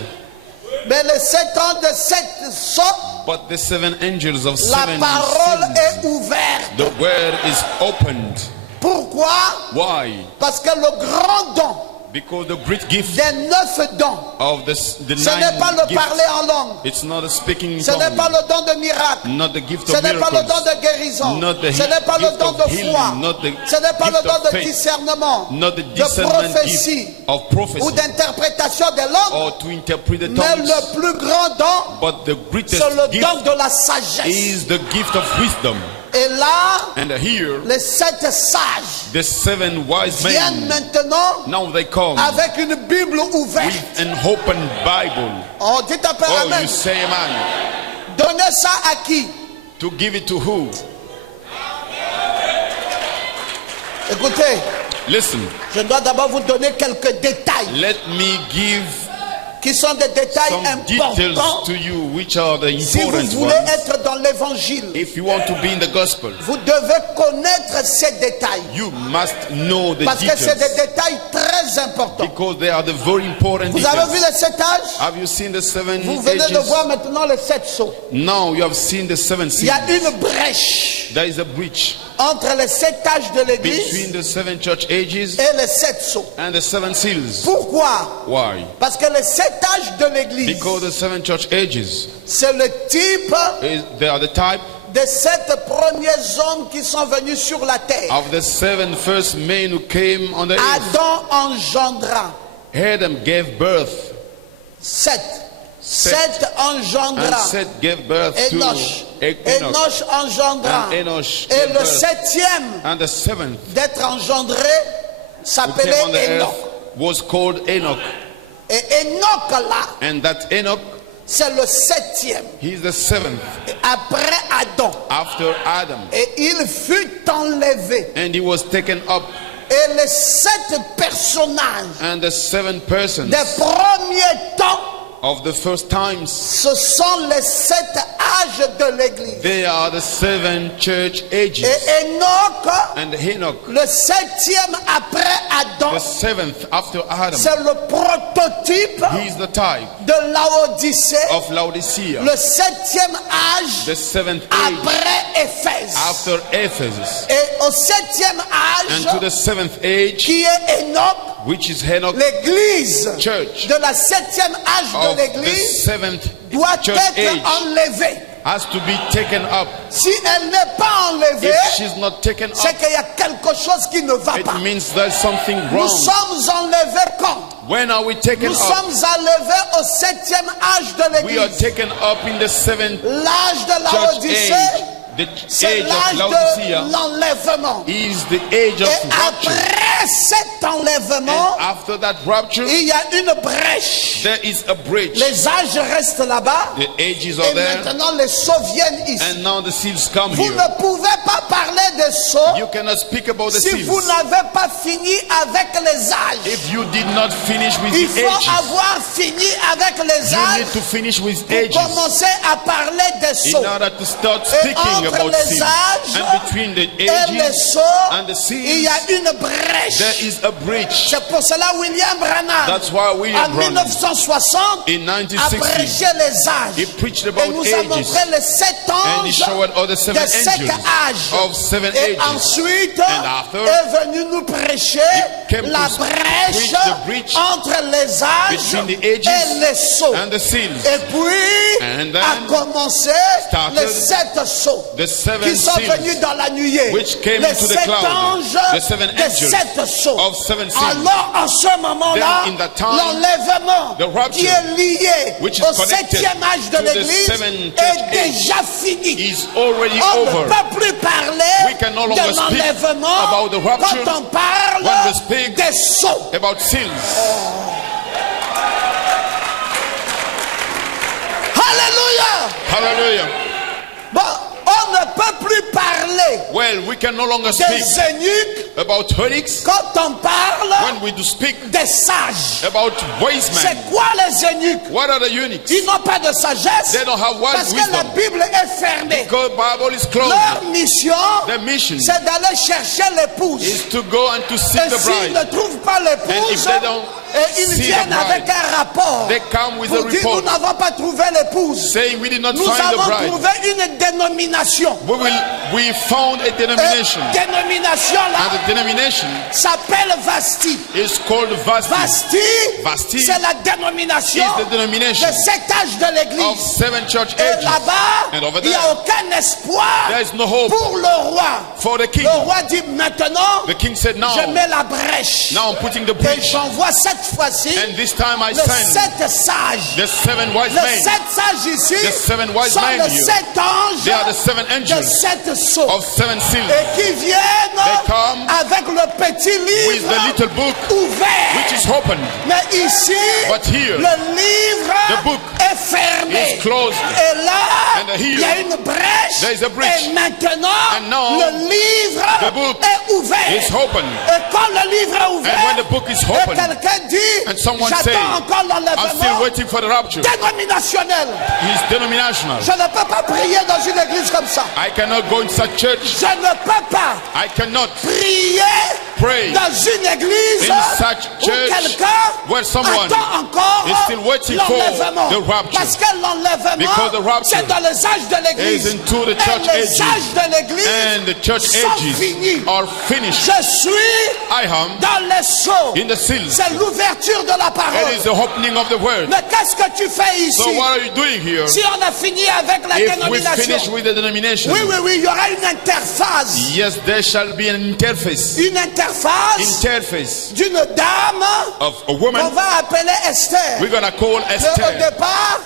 Mais les 7 anges de 7 sceaux, But the 7 angels of la 7 parole seals, est ouverte. the word is opened. Pourquoi? Why? Parce que le grand don Because the great gift des 9 dons, of the ce n'est pas 9 le gifts, parler en langue, it's not a speaking in ce n'est pas tongue, le don de miracle, not the gift ce of n'est pas le don miracles, de guérison, not the ce n'est pas le gift don of de healing, foi, not the ce n'est pas le gift don of de faith, discernement, not the de discernment prophétie gift of ou prophecy d'interprétation des langues, or to interpret the mais tongues. le plus grand don, But the greatest c'est le gift don de la sagesse. is the gift of wisdom. Et là, And here, les 7 sages the 7 wise viennent men, maintenant now they come avec une Bible ouverte. with an open Bible. On dit un peu Oh, Amen. you say amen. Donnez ça à qui? To give it to who? Écoutez, Listen, je dois d'abord vous donner quelques détails let me give qui sont des détails some details importants. to you, which are the Si vous important voulez ones. être dans l'évangile, If you want to be in the gospel, vous devez connaître ces détails. you must know the Parce que c'est des details détails très importants. because they are the very important Vous avez vu details. les 7 âges? Have you seen the 7 Vous venez de ages? voir maintenant les 7 sceaux. Now you have seen the 7 Il y a seals. une brèche There is a breach entre les 7 âges de l'église between the 7 church ages et les 7 sceaux. and the 7 seals. Pourquoi? Why? Parce que les 7 âges de l'église, Because the 7 church ages, c'est le type they are the type des 7 premiers hommes qui sont venus sur la terre. of the 7 first men who came on the earth. Adam engendra Adam gave birth, 7. Set. 7 and engendra Seth gave birth to Enoch. Enoch. Enoch engendra. And Enoch Et gave le birth. 7e And the 7th d'être engendré who came s'appelait on the Enoch. earth was called Enoch. Et Enoch là, And that Enoch, c'est le 7e he's the 7th après Adam. after Adam. Et il fut enlevé. And he was taken up. Et les 7 personnages And the 7 persons des premiers temps, of the first times, ce sont les 7 âges de l'église. they are the 7 church ages. Et Enoch, And Enoch, le 7e après Adam, the 7th after Adam, c'est le prototype he is the type de Laodicée, of Laodicea, le 7e âge the 7th age après Éphèse. after Ephesus. Et au 7e And to the âge, 7th age, qui est Enoch, which is Enoch, l'église church de la 7e âge of de the l'église 7th doit church être age, enlevée. has to be taken up. Si elle n'est pas enlevée, If she's not taken c'est up, qu'il y a quelque chose qui ne va it pas. means there's something Nous wrong. sommes enlevés quand? When are we taken Nous up? sommes enlevés au 7e âge de We are l'église. taken up in the 7th L'âge de church Laodicée, age. The C'est age of l'âge Laodicea de l'enlèvement. is the age of Et rapture. après cet enlèvement, And after that rapture, il y a une brèche. there is a bridge. Les âges restent là-bas. The ages Et are there. maintenant, les sceaux viennent ici. And now the seals come Vous here. ne pouvez pas parler des sceaux You cannot speak about the si vous seals n'avez pas fini avec les âges. if you did not finish with Il the faut ages. avoir fini avec les You âges need to finish with pour ages commencer à parler des in sceaux. order to start Et speaking entre about les seals. âges And between the et les ages sceaux, and the il y a seals, une brèche. there is a bridge. C'est pour cela William Branham, That's why en William Branham 1960, in a 1960 prêché les âges. he preached Et about nous a ages montré les 7 and he anges showed all the de 7 7 angels âges. of 7 Et ages. ensuite And after, est venu nous prêcher came la to brèche preach the breach entre les âges between the et ages les sceaux. and the seals. Et puis And then a commencé started les 7 sceaux The 7 qui sont seals venus dans la nuée. which came Les into the 7 cloud. anges The 7 des angels 7 sceaux. of 7 seals. Alors en ce moment-là, Then in that time, l'enlèvement the rapture, qui est lié which is au connected 7e âge de to the l'Église 7th church est age déjà fini. is already On ne over. peut plus parler We can no longer de speak l'enlèvement about the rapture quand on parle when we speak des sceaux. About seals. Alléluia! Hallelujah. Bon, on ne peut plus parler Well, we can no longer des speak eunuques about eunuchs quand on parle when we do speak des sages. about wise C'est men. quoi les eunuques? What are the eunuchs? Ils n'ont pas de sagesse They don't have parce wise que la wisdom Bible est fermée. because Bible is closed. Leur mission, Their mission c'est d'aller chercher l'épouse. is to go and to seek Et the s'ils bride. ne trouvent pas And l'épouse, if they don't ils see the viennent bride, avec un rapport they come with a pour dire nous report n'avons pas trouvé l'épouse. saying we did not Nous find the avons bride. trouvé une dénomination. We found a denomination. Dénomination And là the denomination s'appelle Vasti. is called Vasti. Vasti, c'est la dénomination Is the denomination de cet âge de of l'église. 7 church Et ages. là-bas, And over il n'y a there, aucun espoir there is no hope pour le roi. for the king. Le roi dit maintenant, The king said, je now mets la brèche. I'm putting the Et bridge. j'envoie cette fois-ci And this time I les send 7 sages. the 7 wise Les men 7 sages ici The 7 wise sont men les here. 7 anges They are the 7 de angels 7 sceaux. of 7 seals, Et qui viennent They come avec le petit with livre the little book ouvert. which is open. Mais ici, But here, le livre the book est fermé. is closed. Et là, And here, il y a une brèche. there is a bridge. Et maintenant, And now, le livre the book est ouvert. is open. Et quand le livre est ouvert, And when the book is et open, quelqu'un dit, and someone say, j'attends encore I'm still l'enlèvement waiting for the rapture. dénominationnel. He's denominational. Je ne peux pas prier dans une église comme ça. I cannot go in such church. Je ne peux pas I cannot prier pray dans une église in such où church quelqu'un where someone attend encore is still waiting for l'enlèvement. the rapture. Parce que l'enlèvement, Because the rapture c'est dans les âges de l'église. is into the Et church les ages. âges de l'église And the church sont finis. ages are finished. Je suis I am dans les sceaux. in the seals. C'est l'ouverture de la It parole. is the opening of the word. Mais qu'est-ce que tu fais ici? So what are you doing here? Si on a fini avec la If we dénomination. finish with the denomination, Oui, il y aura une interface. yes, there shall be an interface. Une interface Interface d'une dame of a qu'on woman va appeler Esther. we're gonna call Mais au Esther. départ,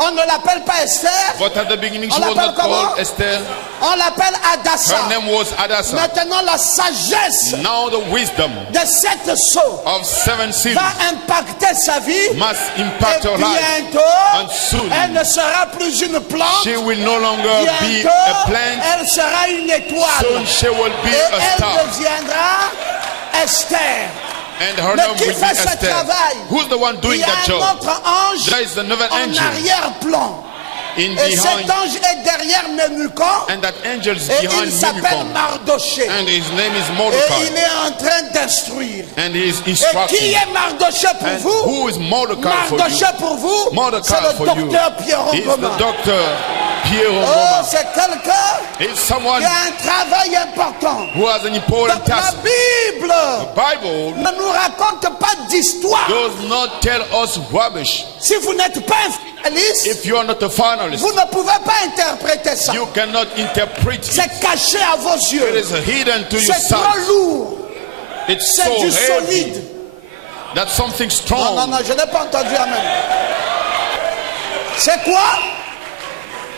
on ne l'appelle pas Esther, But at the beginning, she On was l'appelle not comment? called Esther. on l'appelle Adassa. Her name was Hadassah. Maintenant, la sagesse Now the wisdom de cette sceau of 7 seals va impacter sa vie. must Et impact her life. bientôt, And soon, elle ne sera plus une plante. she will no longer be Bientôt, a plant. elle sera une étoile. Soon she will be Et a elle star. deviendra Esther. And her Mais name qui will be fait ce Esther. travail? Who's the one Il doing y a that un job? autre ange There is another en angel arrière-plan. in Et cet behind. ange est derrière Memucan. And that angel is Et behind il s'appelle Mimicon. Mardoché. And his name is Et il Mordecai. est en train d'instruire. And he is Et qui instructing. est Mardoché pour And vous? who is Mordecai for you? Mardoché pour vous, Mordecai c'est le for you. docteur Pierre He's the Ngoma. doctor Pierre Oh, Ngoma. c'est quelqu'un He's someone qui a un travail important. who has an important Donc, la task. Bible Bible ne nous raconte pas d'histoire. does not tell us rubbish. Si vous n'êtes pas un finaliste, If you are not a finalist, vous ne pouvez pas interpréter ça. you cannot interpret it. C'est caché à vos It yeux. is hidden to your C'est trop sight. lourd. It's C'est so du heavy. solide. That's something Non, strong. je n'ai pas entendu amen. C'est quoi?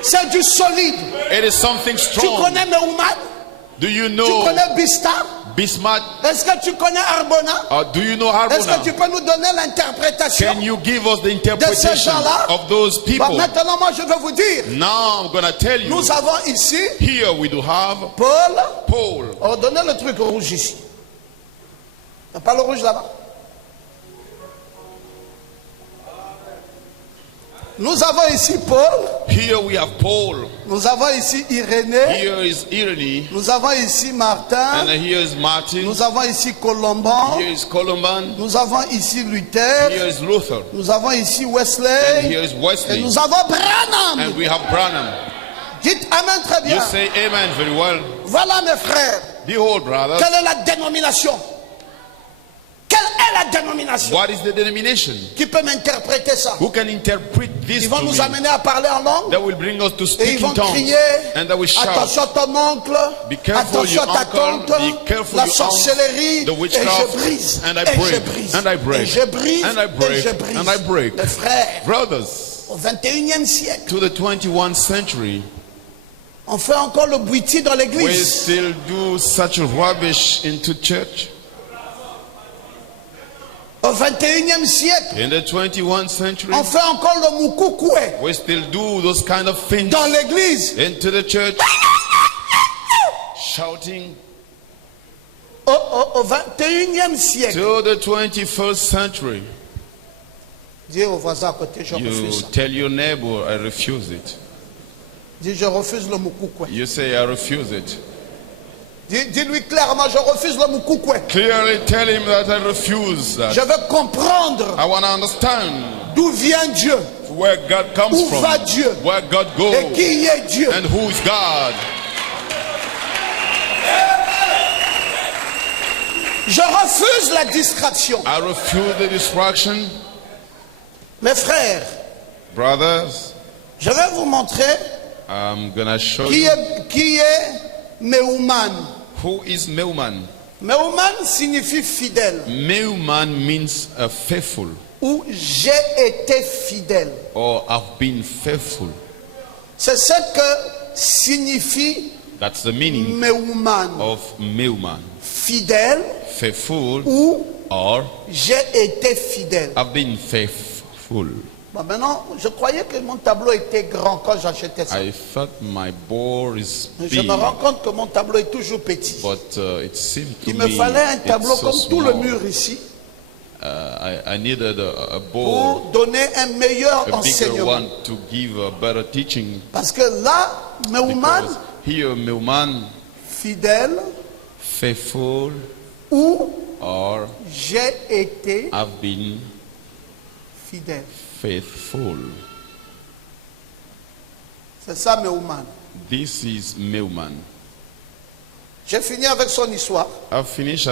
C'est du solide. It is something Tu strong. connais Meuman? Do you Tu know connais Bistar? Bismarck? Est-ce que tu connais Arbona? Do you know Est-ce que tu Harbona? peux nous donner l'interprétation Can you give us the de ces interpretation gens-là? of those Bon, people? maintenant, moi, je vais vous dire. Now I'm gonna tell you. Nous avons ici Here we do have Paul. Paul. Oh, donnez le truc rouge ici. Il n'y a pas le rouge là-bas? Nous avons ici Paul. Here we have Paul. Nous avons ici Irénée. Here is Irene. Nous avons ici Martin. And here is Martin. Nous avons ici Colomban. Here is Columban. Nous avons ici Luther. Here is Luther. Nous avons ici And Wesley. here is Et Wesley. nous avons Branham. And we have Branham. Dites Amen très You bien. say amen very well. Voilà mes frères. Behold, brothers. Quelle est la dénomination? Quelle est la dénomination? What is the denomination? Qui peut m'interpréter ça? Who can interpret this Ils vont to nous me? amener à parler en langue. That will bring us to Et speak ils vont in tongues. crier, And that will shout. attention ton oncle, Be careful, attention your ta uncle. tante, Be careful, la your sorcellerie, aunt, the et witchcraft. je brise, And I et je break. brise, And I break. et je brise, And I break. et je brise. And I break. Les frères, Brothers, au 21e siècle, to the 21st century, on fait encore le boutier dans we l'église. still do such rubbish into church. Au 21e siècle, In the 21st century, on fait encore le moukoukoué we still do those kind of things dans l'église. into the church, shouting. Au 21e siècle, To the 21st century, dis au voisin à côté, je you refuse ça. tell your neighbor, I refuse it. Dis, je refuse le moukoukoué. You say, I refuse it. Dis-lui clairement, je refuse le moukoukoué. Clearly tell him that I refuse that. Je veux comprendre I want to understand d'où vient Dieu where God comes Où from, va Dieu? where God et goes, qui est Dieu. and who is God. Je refuse la distraction. I refuse the distraction. Mes frères, Brothers, je vais vous montrer I'm going to show qui you est Meuman. who is Meuman. Meuman signifie fidèle Meuman means faithful, ou j'ai été fidèle. or have been faithful. C'est ce que signifie That's the meaning Meuman. of Meuman. Fidèle Faithful, ou or j'ai été fidèle. have been faithful. Bon, maintenant, je croyais que mon tableau était grand quand j'achetais ça. I thought my board is Je big, me rends compte que mon tableau est toujours petit. but it seemed to Il me me fallait un it's tableau so comme tout le small. mur ici I needed a board, pour donner un meilleur a bigger enseignement. one to give a better teaching. Parce que là, Meuman, Because here, Meuman, fidèle faithful, ou or j'ai été have been fidèle. faithful. C'est ça Meuman. This is Meuman. J'ai fini avec son histoire. I've finished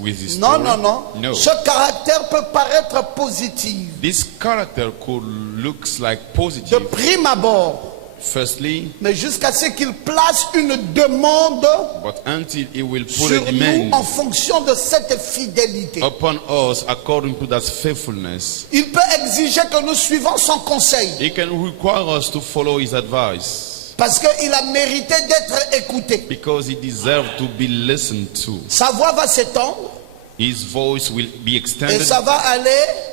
with his Non, story. non, non. No. Ce caractère peut paraître positif. This character could looks like De positive. prime abord. Firstly, Mais jusqu'à ce qu'il place une demande but until he will put sur a nous demand en fonction de cette fidélité. upon us according to that faithfulness, Il peut exiger que nous suivons son conseil. he can require us to follow his advice Parce qu'il a mérité d'être écouté. because he deserves to be listened to. Sa voix va s'étendre His voice will be et extended ça va aller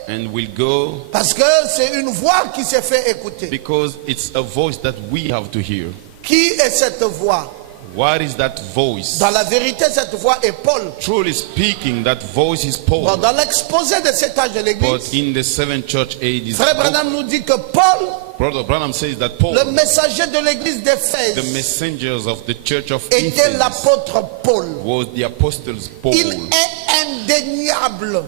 and will go parce que c'est une voix qui s'est fait écouter. because it's a voice that we have to hear. Qui est cette voix? What is that voice? Dans la vérité, cette voix est Paul. Truly speaking, that voice is Bon, Paul. dans l'exposé de cet âge de But l'église, in the seventh church age, Frère Branham nous dit que Paul, Brother Branham says that Paul, le messager de l'église the d'Éphèse, messengers of the church of était Ephesus, l'apôtre Paul. was the apostles Paul. Il est indéniable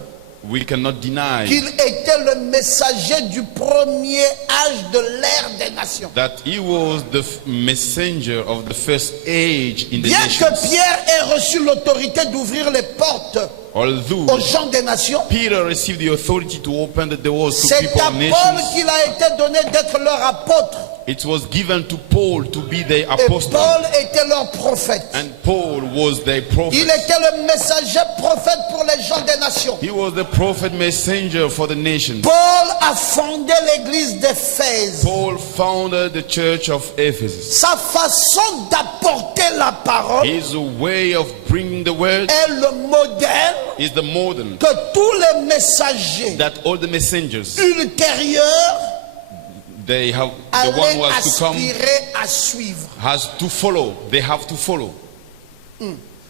We cannot deny qu'il était le messager du premier âge de l'ère des nations. that he was the messenger of the first age in the Bien nations. que Pierre ait reçu l'autorité d'ouvrir les portes Although aux gens des nations, Peter received the authority to open the doors to c'est people à of Paul nations, qu'il a été donné d'être leur apôtre. It was given to Paul to be their et apostle. Paul était leur prophète. And Paul was their Il prophet. était le messager prophète pour les gens des nations. He was the prophet messenger for the nations. Paul a fondé l'église d'Éphèse. Paul founded the church of Ephesus. Sa façon d'apporter la parole His way of bringing the word est le modèle is the model que tous les messagers that all the messengers, ultérieurs they have, the one who allaient has to come aspirer à suivre. has to follow. They have to follow.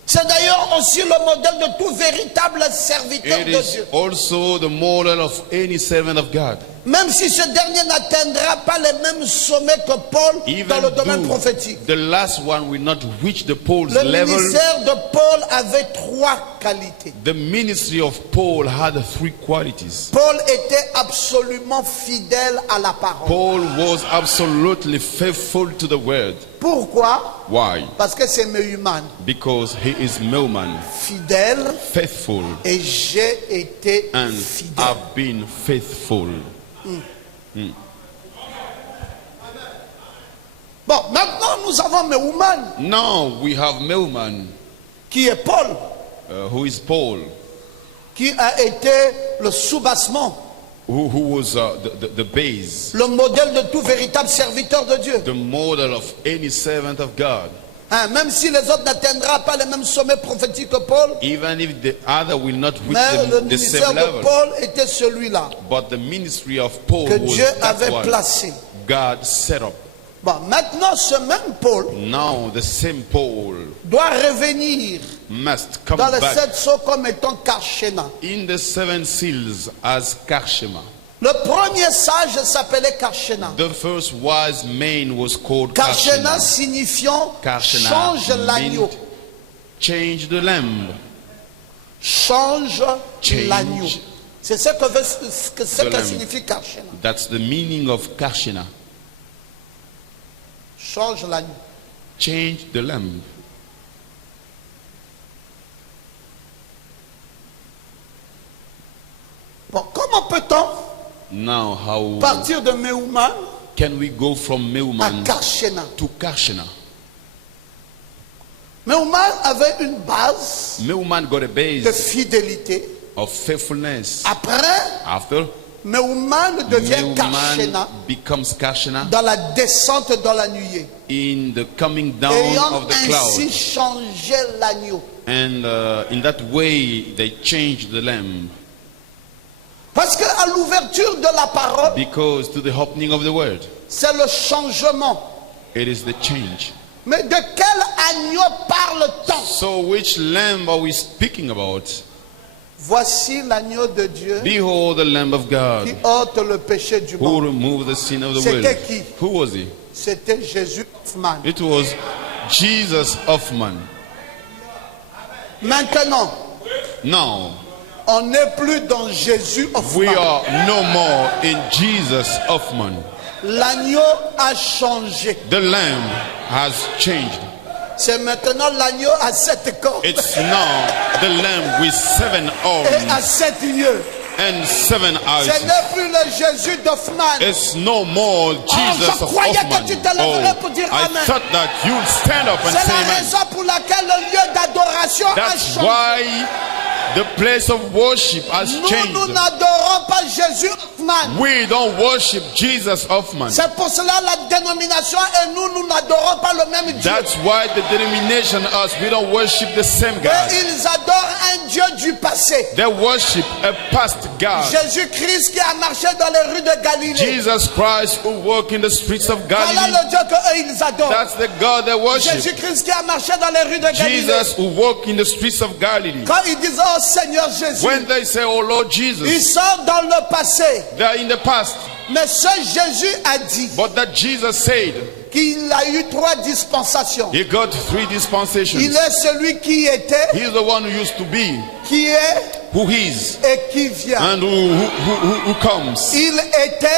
C'est d'ailleurs aussi le modèle de tout véritable serviteur It de is Dieu. also the model of any servant of God. Même si ce dernier n'atteindra pas les mêmes sommets que Paul dans Even le domaine though prophétique. the last one will not reach the Paul's Le level, ministère de Paul avait trois qualités. the ministry of Paul had three qualities. Paul était absolument fidèle à la parole. Paul was absolutely faithful to the word. Pourquoi? Why? Parce que c'est Mehuman. Because he is Melman, Fidèle, faithful, et j'ai été and fidèle. have been faithful. Bon, maintenant nous avons Mehuman, Now we have Melman, qui est Paul, who is Paul, qui a été le soubassement, who was the base, le modèle de tout véritable serviteur de Dieu. the model of any servant of God. Hein, même si les autres n'atteindront pas les mêmes sommets prophétiques que Paul, Even if the other will not reach mais le the ministère same de level, Paul était celui-là but the ministry of Paul que was Dieu that avait one placé. God set up. Bon, maintenant ce même Paul Now the same Paul doit revenir must come dans les back 7 sceaux comme étant Karshena. in the seven seals as Karshema. Le premier sage s'appelait Karshena. The first wise man was called Karshena Karshena. signifiant Karshena change l'agneau. meant change the lamb. Change Change l'agneau. C'est ce que the lamb. signifie Karshena. That's the meaning of Karshena. Change l'agneau. Change the lamb. Bon, comment peut-on Now how partir de Mehuman can we go from à Mehuman Karshena? to Karshena? Mehuman avait une base Mehuman got a de base fidélité. of faithfulness. Après, After, Mehuman devient Karshena Mehuman becomes Karshena dans la descente dans la nuée, in the coming down ayant of the ainsi cloud. changé l'agneau. And in that way, they changed the lamb. Parce qu'à l'ouverture de la parole, Because to the opening of the word, c'est le changement. it is the change. Mais de quel agneau parle-t-on? So which lamb are we speaking about? Voici l'agneau de Dieu Behold the Lamb of God qui ôte le péché du who monde. removed the sin of the C'était world. qui? Who was he? C'était Jésus Hoffman. It was Jesus Hoffman. Maintenant, Now, on n'est plus dans Jésus we Hoffman. are no more in Jesus Hoffman. L'agneau a changé. The Lamb has changed. C'est maintenant l'agneau à 7 cornes It's now the Lamb with 7 et à arms 7 yeux. and 7 Ce eyes. n'est plus le Jésus d'Hoffman. It's no more Jesus je of croyais que Hoffman. tu te lèverais pour dire I Amen. thought that you'd stand up and C'est say la amen. raison pour laquelle le lieu d'adoration a That's changé. why the place of worship has Nous changed. n'adorons pas Jésus Hoffman. We don't worship Jesus Hoffman. C'est pour cela la dénomination et nous n'adorons pas le même Dieu. That's why the denomination us, we don't worship the same Et God. ils adorent un Dieu du passé. They worship a past God. Jésus-Christ qui a marché dans les rues de Galilée. Jesus Christ who walked in the streets of Voilà Galilee. le Dieu qu'eux ils adorent. That's the God they worship. Jésus-Christ qui a marché dans les rues de Galilée. Jesus who walked in the streets of Galilee. Quand ils disent oh Seigneur Jésus, When they say, oh Lord ils Jesus, sont dans le passé. they are in the past. Mais ce Jésus a dit But that Jesus said, qu'il a eu 3 dispensations. he got 3 dispensations. Il est celui qui était, He's the one who used to be, qui est who is et qui vient. and who comes. Il était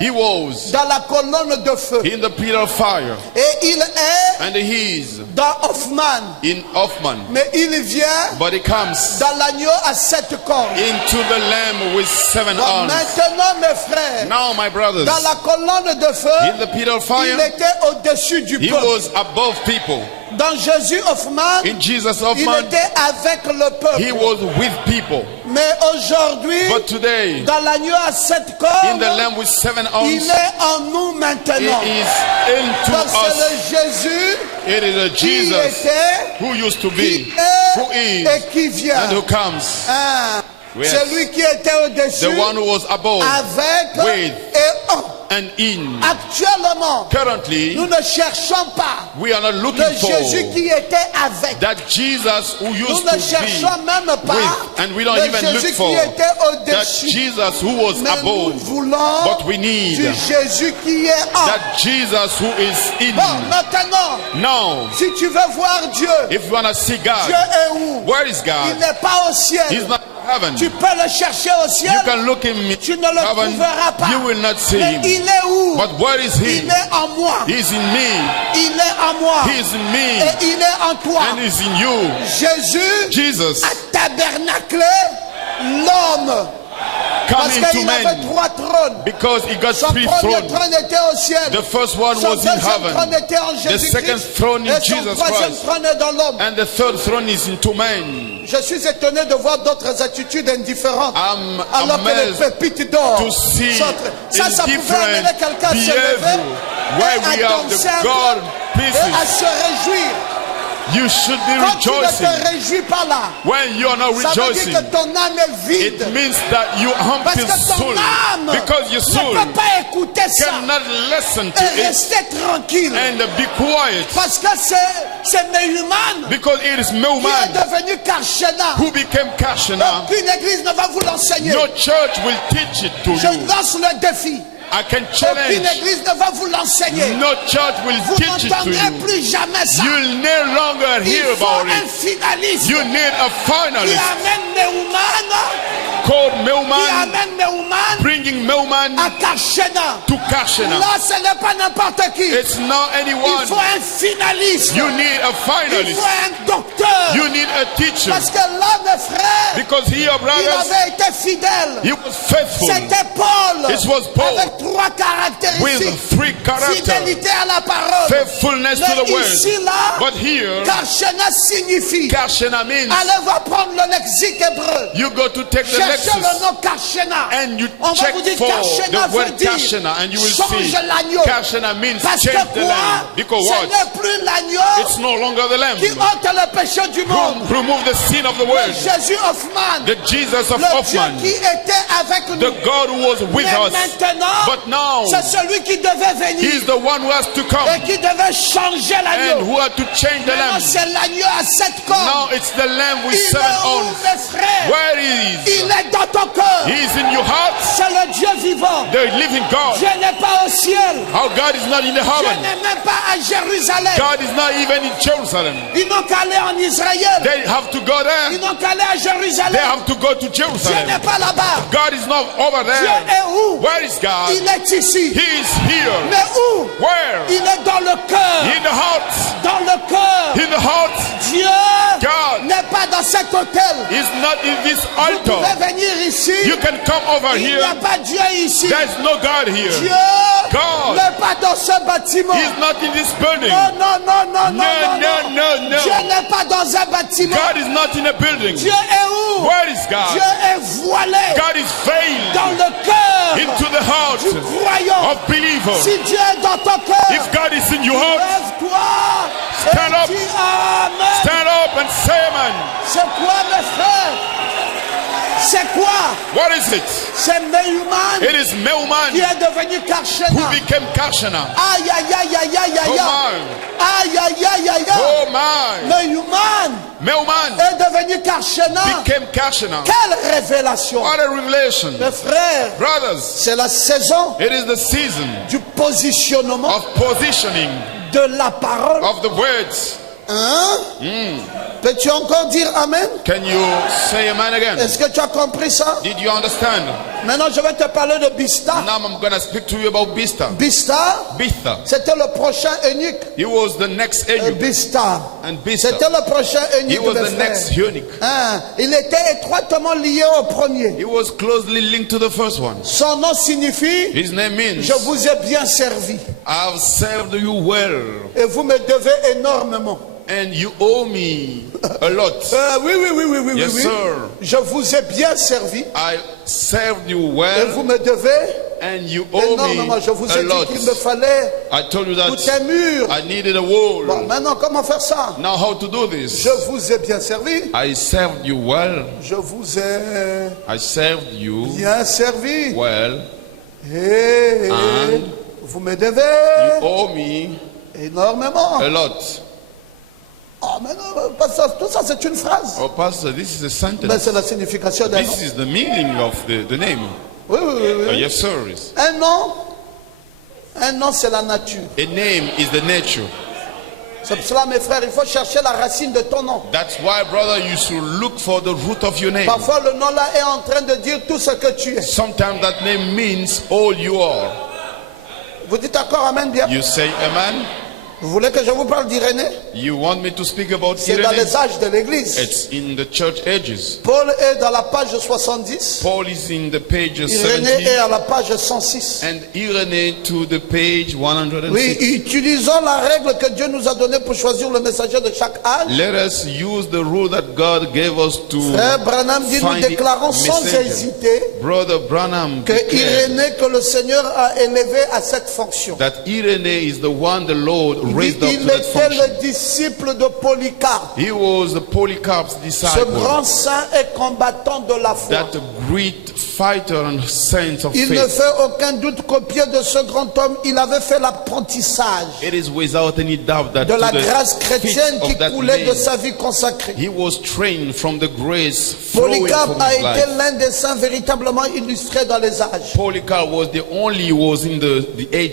He was dans la colonne de feu. in the pillar of fire, Et il est and he is dans Hoffman. in Hoffman, Mais il vient but he comes dans l'agneau à 7 cornes. into the lamb with 7 Bon, arms. maintenant, mes frères, Now, my brothers, dans la colonne de feu, in the pillar of il fire, était au-dessus du he peuple. was above people. Dans Jésus Hoffman, In Jesus il Hoffman, était avec le he peuple. was with people. Mais aujourd'hui, But today, dans l'agneau à 7 in cornes, the lamb with 7 il arms, est en nous it maintenant. is into Donc c'est us. le Jésus It is a qui Jesus était, who used to qui be, est who is, et qui vient. and who comes. Ah, Yes. c'est lui qui était au-dessus, The one who was above avec with et en. and in. Actuellement, Currently, nous ne cherchons pas we are not le looking for Jésus qui était avec. that Jesus who Nous used ne to be cherchons même pas with, and we don't le even Jésus look for qui était that au-dessus. Jesus who was Mais nous above, voulons but we need du Jésus qui est en. that Jesus who is in. Bon, maintenant, Now, si tu veux voir Dieu, if you want to see Dieu God, est où? where is Il God? n'est pas au ciel. He's not in heaven. Tu peux le chercher au ciel. You can look in Tu ne le heaven, trouveras pas. you will not see Mais him. il est où? But where is he? Il est en moi. He's in me. Il est en moi. He is in me. Et il est en toi. And he's in you. Jésus Jesus a tabernaclé l'homme. Parce coming to qu'il avait man 3 trônes. because he got Son 3 premier thrones. trône était au ciel. The first one Son was in deuxième trône heaven. était en The second Jésus-Christ. throne in Et son Jesus troisième Christ. trône est dans l'homme. And the third throne is into man. Je suis étonné de voir d'autres attitudes indifférentes. I'm Alors que les amazed pépites d'or to see sont ça pouvait indifferent amener quelqu'un à se lever behavior where et we à have danser the un God peu et à pieces. se réjouir. You should be Quand tu ne rejoicing. te réjouis pas là, When you are not ça veut rejoicing, dire que ton âme est vide. it means that you Parce empty que ton soul. âme Because your ne soul peut pas écouter ça cannot listen to et it rester tranquille. and be quiet. Parce que c'est Mehuman Because it is qui est Meuman devenu Karshena. who became Kashana. Aucune église ne va vous l'enseigner. No church will teach it to Je you. lance le défi. I can Aucune challenge. église ne va vous l'enseigner. No church will Vous teach it to n'entendrez you. plus jamais ça. You'll no longer Il hear faut about un it. finaliste You need a qui finalist amène Mehuman, called qui Meuman, amène Mehuman bringing Meuman à Karshena. to Kashana. Là, ce n'est pas n'importe qui. It's not Il anyone. faut un finaliste. You need a Il finalist. faut un docteur. You need a teacher. Parce que là, mes frères, Because he, your il brothers, avait été fidèle. he was faithful C'était Paul It was Paul avec 3 caractéristiques. with 3 characters. Fidélité à la parole. Faithfulness to the Mais ici, word. là, But here, Karshena signifie. Kashana means Allez va prendre le lexique hébreu. you go to take the Cherchez le Lexus nom Karshena. and you On va check vous dire for Karshena the veut word dire Kashana and you will change see l'agneau. Kashana means Parce change que the quoi? lamb. Because Ce what? n'est plus l'agneau It's no longer the lamb. qui ôte le péché du monde. Remove the sin of the Le world. Jésus Hoffman, The Jesus of le Dieu Hoffman, qui était avec nous. the God who was with Mais us. maintenant, But now, c'est celui qui devait venir he's the one who has to come et qui devait changer and l'agneau. who had to change the Maintenant, lamb. c'est l'agneau à 7 cornes. Now it's the lamb with Il 7 est où, horns. mes frères? Where is? Il est dans ton cœur. He is in your heart. C'est le Dieu vivant. The living God. Dieu n'est pas au ciel. Our God is not in the Dieu heaven. n'est même pas à Jérusalem. God is not even in Jerusalem. Ils n'ont qu'à aller en Israël. They have to go there. Ils n'ont qu'à aller à They Jérusalem. have to go to Dieu n'est Jerusalem. pas là-bas. God is not over Dieu there. est où? Where is God? Il est ici. He is here. Mais où? Where? Il est dans le cœur. In the heart. Dans le cœur. In the heart. Dieu God n'est pas dans cet hôtel. is not in this Vous altar. pouvez venir ici. You can come over Il n'y here. a pas Dieu ici. There is no God here. Dieu God n'est pas dans ce bâtiment. He is not in this building. Non, non, non, non, No, non, no, non. no, Dieu no. n'est pas dans un bâtiment. God is not in a building. Dieu est où? Where is Dieu God? est voilé God is veiled dans le cœur into the heart du croyant. of believers. Si Dieu est dans ton cœur, If God is in your heart, lève-toi Stand et up. dis Amen. stand up and say amen. C'est quoi, mes frères? C'est quoi? What is it? C'est Mehuman It is qui Meuman est devenu who Karshena. became Kashana. Aïe, aïe, aïe, aïe, aïe, Oh aïe. my. Aïe, aïe, aïe, aïe, aïe. Oh my. Mehuman Meuman est devenu Karshena. became Kashana. Quelle révélation! What a revelation. Mes frères, Brothers, c'est la saison it is the season du positionnement of positioning de la parole. of the words. Hein? Peux-tu encore dire Amen? Can you say amen again? Est-ce que tu as compris ça? Did you understand? Maintenant, je vais te parler de Bista. Now I'm going to speak to you about Bista. Bista, Bitha. c'était le prochain eunuque. He was the next eunuch. Bista. And Bista. C'était le prochain He eunuque. was mes the frères. next eunuch. Hein, il était étroitement lié au premier. He was closely linked to the first one. Son nom signifie His name means, je vous ai bien servi I've served you well, et vous me devez énormément. and you owe me a lot. Oui, Yes, oui. sir. Je vous ai bien servi I served you et well, vous me devez and you owe énormément. me Je vous a ai dit lot. qu'il me fallait I told you tout that un mur. I needed a Bon, wall. maintenant, comment faire ça? Now how to do this? Je vous ai bien servi. I served you well. Je vous ai I served you bien servi. well. Et And vous me devez You owe me énormément. a lot. Ah, mais non, pas ça, tout ça c'est une phrase. Oh, Pastor, this is a Mais sentence. c'est la signification d'un nom. This is the meaning of the name. Oui. Yes, sir. Yes. Un nom c'est la nature. A name is the nature. C'est pour cela, mes frères, il faut chercher la racine de ton nom. That's why, brother, you should look for the root of your name. Parfois, le nom là est en train de dire tout ce que tu es. Sometimes that name means all you are. Vous dites encore Amen bien? You say amen. Vous voulez que je vous parle d'Irénée? You want me to speak about C'est dans Irene? les âges de l'église. It's in the church ages. Paul est dans la page 70. Paul is in the page Irénée est 70 à la page 106. and Irene to the page 106. Oui, utilisons la règle que Dieu nous a donnée pour choisir le messager de chaque âge. Let us use the rule that God gave us to Frère Branham dit, nous find the déclarons sans messenger. hésiter Brother Branham que declared Irénée, que le Seigneur a élevé à cette fonction. that Irene is the one the Lord raised up Il to that était function. le disciple de Polycarpe, He was the Polycarp's ce disciple, grand saint et combattant de la foi. that great fighter and saint of Il ne faith. fait aucun doute qu'au pied de ce grand homme, il avait fait l'apprentissage It is without any doubt that de la to the grâce feet chrétienne qui of that coulait de man, sa vie consacrée. he was trained from the grace flowing Polycarpe from a his été life. l'un des saints véritablement illustrés dans les âges. Polycarp was the only who was in the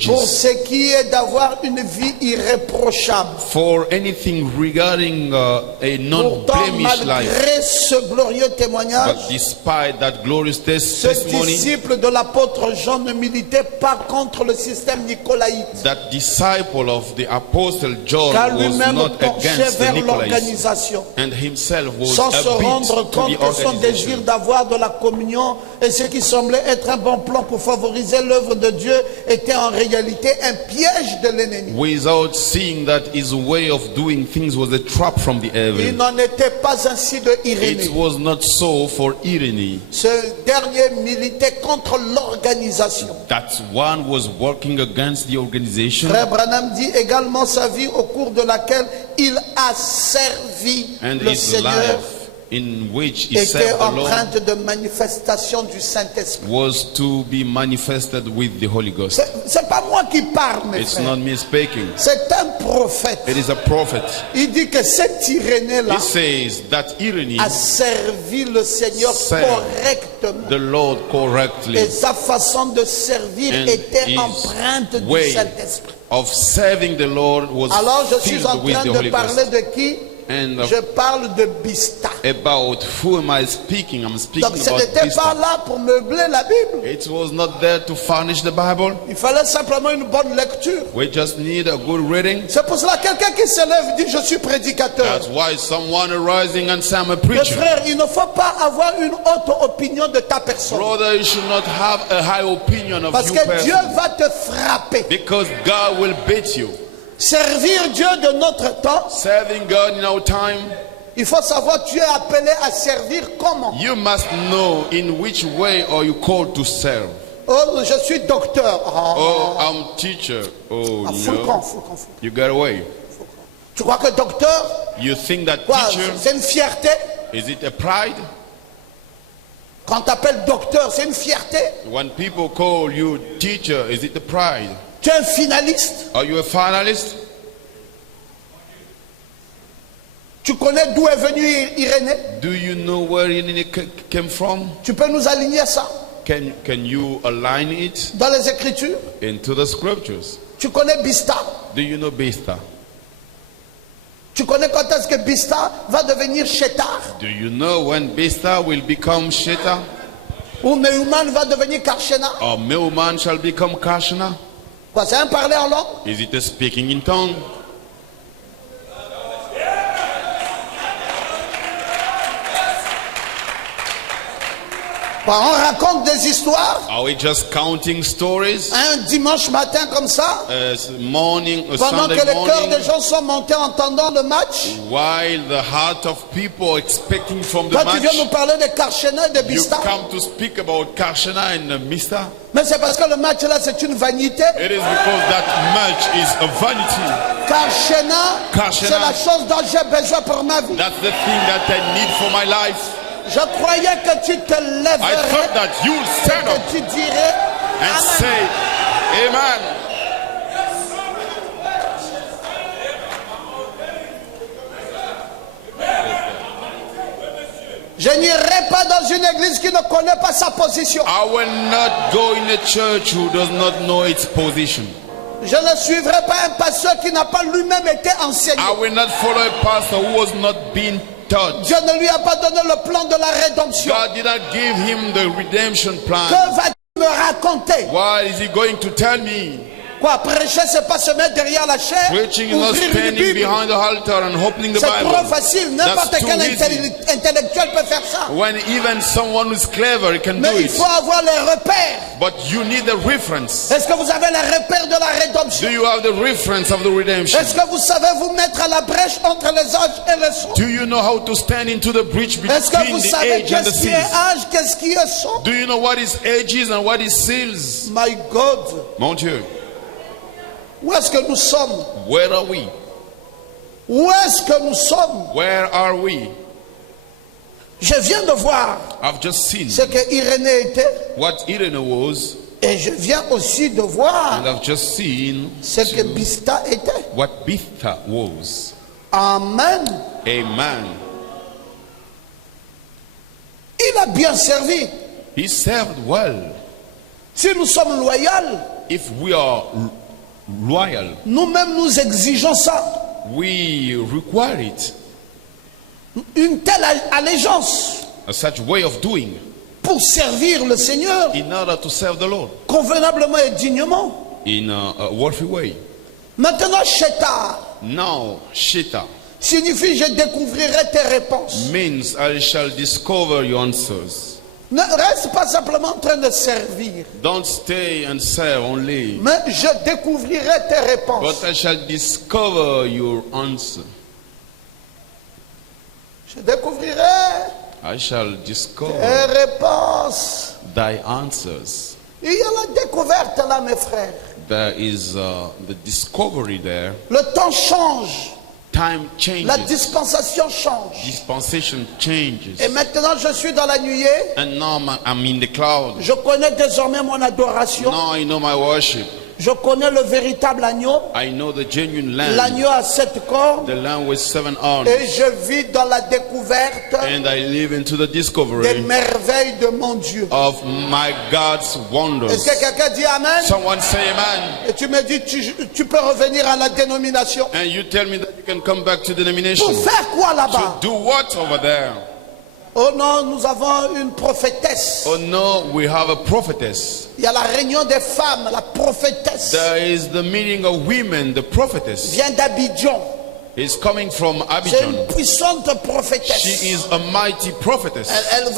Pour ages ce qui est d'avoir une vie irréprochable. for anything regarding a Pourtant, non-blemished life. malgré ce glorieux témoignage, But despite that glorious ce testimony, disciple de l'apôtre Jean ne militait pas contre le système nicolaïte, that disciple of the apostle John car was lui-même not penchait against the vers Nicolaitans, l'organisation, and himself was sans se a bit rendre to compte the que son désir organization. d'avoir de la communion et ce qui semblait être un bon plan pour favoriser l'œuvre de Dieu était en réalité un piège de l'ennemi. Without seeing that his way of doing things was a trap from the Il devil. n'en était pas ainsi de It Irénée. was not so for Irene. Ce dernier militait contre l'organisation. That one was working against the organization, Frère Branham dit également sa vie au cours de laquelle il a servi and le his Seigneur life in which he était served the Lord empreinte de manifestation du Saint-Esprit. was to be manifested with the Holy Ghost. C'est pas moi qui parle, mes It's frères. not me speaking. C'est un prophète. It is a prophet. Il dit que cet Irénée-là He says that Irene a servi le Seigneur served correctement. the Lord correctly, Et sa façon de servir and était his empreinte du way Saint-Esprit. of serving the Lord was Alors je suis filled en with train the de Holy parler Ghost. de qui? And Je parle de Bista. about who am I speaking? I'm speaking Donc ce about n'était pas Bista. là pour meubler la Bible. It was not there to furnish the Bible. Il fallait simplement une bonne lecture. We just need a good reading. C'est pour cela que quelqu'un qui se lève dit je suis prédicateur. That's why someone arising and say I'm a Mes preacher. frères, il ne faut pas avoir une haute opinion de ta personne. Brother, you should not have a high opinion of Parce you que Dieu person, va te frapper. because God will beat you. Servir Dieu de notre temps, Serving God in our time, il faut savoir tu es appelé à servir comment. you must know in which way are you called to serve. Oh, je suis docteur. Oh, I'm teacher. Oh, Full no. camp. You got away. Tu crois que docteur, You think that quoi, teacher, c'est une fierté? is it a pride? Quand tu appelles docteur, c'est une fierté? When people call you teacher, is it the pride? Tu es un finaliste? Are you a finalist? Tu connais d'où est venu Irénée? Do you know where Irene came from? Tu peux nous aligner ça Can you align it dans les Écritures? into the scriptures? Tu connais Bista? Do you know Bista? Tu connais quand est-ce que Bista va devenir Shetar? Do you know when Bista will become Sheta? Ou Mehuman va devenir Karshena? Or Meuman shall become Karshana? Quoi, c'est un parler en langue? Is it a speaking in tongue? Quoi, on raconte des histoires Are we just counting stories? un dimanche matin comme ça, Morning, pendant que Sunday les cœurs morning, des gens sont montés en entendant le match? while the heart of people are expecting from the Toi, tu viens nous match, parler de Karshena et de you Bista. come to speak about Karshana and Mista. Mais c'est parce que le match là, c'est une vanité. It is because that match is a vanity. Karshena, Karshena. c'est la chose dont j'ai besoin pour ma vie. That's the thing that I need for my life. Je croyais que tu te I lèverais thought that you would et stand up que tu dirais and Amen. say, Amen. Je n'irai pas dans une église qui ne connaît pas sa position. I will not go in a church who does not know its position. Je ne suivrai pas un pasteur qui n'a pas lui-même été enseigné. I will not follow a pastor who was not being taught. Dieu ne lui a pas donné le plan de la rédemption. God did not give him the redemption plan. Que va-t-il me raconter? What is he going to tell me? Quoi, prêcher, c'est pas se mettre derrière la chair, Preaching is not ouvrir une standing Bible. behind the altar and opening the C'est Bible. trop facile. N'importe That's too quel easy. intellectuel peut faire ça. When even someone who's clever he can do Mais il it. faut avoir les repères. But you need a reference. Est-ce que vous avez les repères de la rédemption? Do you have the reference of the redemption? Est-ce que vous savez vous mettre à la brèche entre les âges et les sons? Do you know how to stand into the breach Est-ce que between vous the savez age and the qu'est-ce qui est seals? âge, qu'est-ce qui est son? Do you know what is ages and what is seals? My God, Mon Dieu, où est-ce que nous sommes? where are we? Où est-ce que nous sommes? Where are we? Je viens de voir I've just seen ce que Irénée était what Irene was, et je viens aussi de voir and I've just seen ce que Bista était. what Bitha was. Amen. Amen. Il a bien servi. He served well. Si nous sommes loyaux, If we are loyal, nous-mêmes nous exigeons ça. we require it. Une telle allégeance A such way of doing pour servir le Seigneur in order to serve the Lord convenablement et dignement. in a worthy way. Maintenant, Shetar Now, Shita signifie je découvrirai tes réponses. means I shall discover your answers. Ne reste pas simplement en train de servir, Don't stay and serve only, mais je découvrirai tes réponses. but I shall discover your answer. Je découvrirai I shall discover tes réponses. thy answers. Il y a la découverte là, mes frères. There is the discovery there. Le temps change, Time la changes. dispensation change. Dispensation changes. Et maintenant, je suis dans la nuée. And now I'm in the cloud. Je connais désormais mon adoration. Now I know my worship. Je connais le véritable agneau. I know the genuine lamb. L'agneau à 7 cornes. The lamb with 7 horns. Et je vis dans la découverte And I live into the des discovery merveilles de mon Dieu. of my God's wonders. Est-ce que quelqu'un dit Amen? Someone say amen. Et tu me dis, tu peux revenir à la dénomination. And you tell me that you can come back to Pour denomination. faire quoi là-bas? To do what over there? Oh non, nous avons une prophétesse. Oh no, we have a prophetess. Il y a la réunion des femmes, la prophétesse. There is the meeting of women, the prophetess. Vient d'Abidjan. Is coming from C'est une Abidjan. puissante prophétesse. She is a mighty prophetess. Elle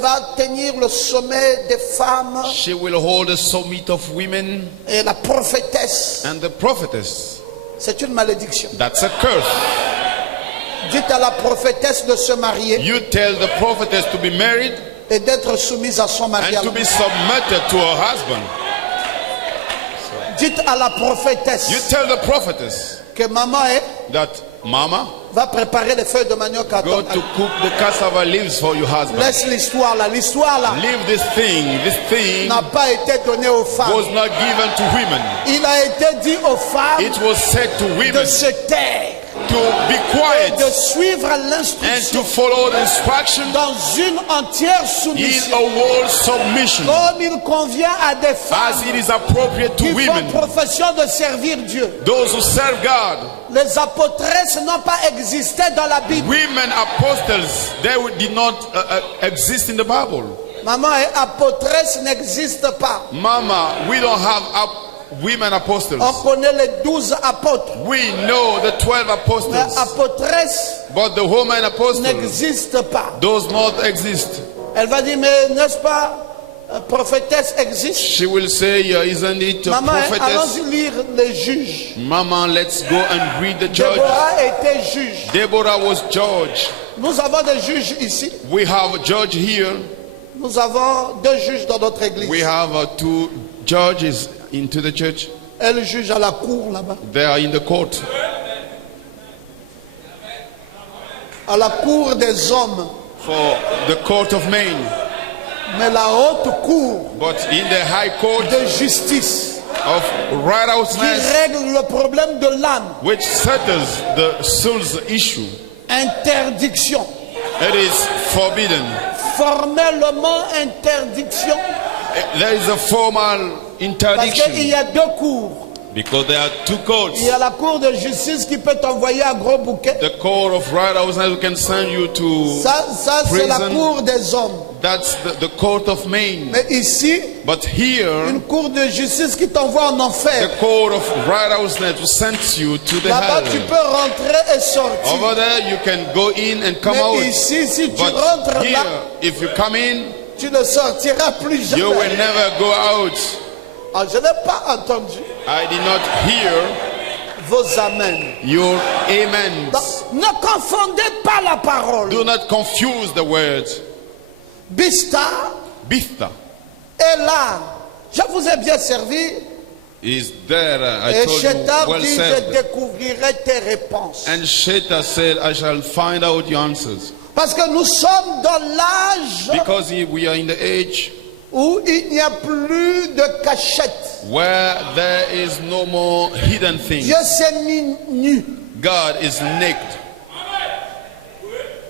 va tenir le sommet des femmes. She will hold a summit of women. Et la prophétesse, And the prophetess, c'est une malédiction. that's a curse. Dites à la prophétesse de se marier You tell the prophetess to be married et d'être soumise à son mari. and to be submitted to her husband. Dites à la prophétesse You tell the prophetess que maman that mama, va préparer les feuilles de manioc à go ton to cook the cassava leaves for your husband. Laisse l'histoire là. L'histoire là Leave this thing n'a pas été donnée aux femmes. was not given to women. Il a été dit aux femmes It was said to de women se taire. to be et quiet de suivre and l'instruction to follow the instruction dans une entière in soumission, a whole submission, comme il convient à des as femmes it is appropriate to qui font women, profession de servir Dieu. those who serve God. Les apôtresses n'ont pas existé dans la Bible. Women apostles, they did not exist in the Bible. Maman et apôtresse n'existent pas. Mama, we don't have women apostles. On connaît les 12 apôtres. We know the 12 Mais apostles, apôtresse but the women apostles n'existe pas. does not exist. Elle va dire, mais n'est-ce pas, prophétesse existe. She will say, isn't it a Maman, prophetess? allons-y lire les juges. Mama, let's go and read the judge. Déborah était juge. Deborah was judge. Nous avons des juges ici. We have a judge here. Nous avons 2 juges dans notre église. We have 2 judges into the church. Elle juge à la cour là-bas. They are in the court. À la cour des hommes. For the court of men. Mais la haute cour But in the high court de justice of qui righteousness, règle le problème de l'âme. which settles the soul's issue, Interdiction. it is forbidden. Formellement interdiction. There is a formal Parce qu'il interdiction y a 2 cours. because there are 2 courts. Il y a la cour de justice qui peut t'envoyer un gros bouquet. The court of righteousness can send you to Ça c'est la prison. cour des hommes. That's the court of men. Mais ici, But here, une cour de justice qui t'envoie en the enfer. court of righteousness sends you to the Là-bas, tu hell. peux rentrer et sortir. Over there, you can go in and come Mais out. ici, si tu But rentres here, là, if you come in, tu ne sortiras plus you will jamais. never go out. Ah, je n'ai pas entendu I did not hear vos amens. your amens. Donc, ne confondez pas la parole. Do not confuse the words. Bista Bitha est là. Je vous ai bien servi. is there. I Et told you, Shetar well dit, je said. découvrirai tes réponses. And Sheta said, I shall find out your answers. Parce que nous sommes dans l'âge Because we are in the age où il n'y a plus de cachette. where there is no more hidden things. Dieu s'est mis nu. God is naked.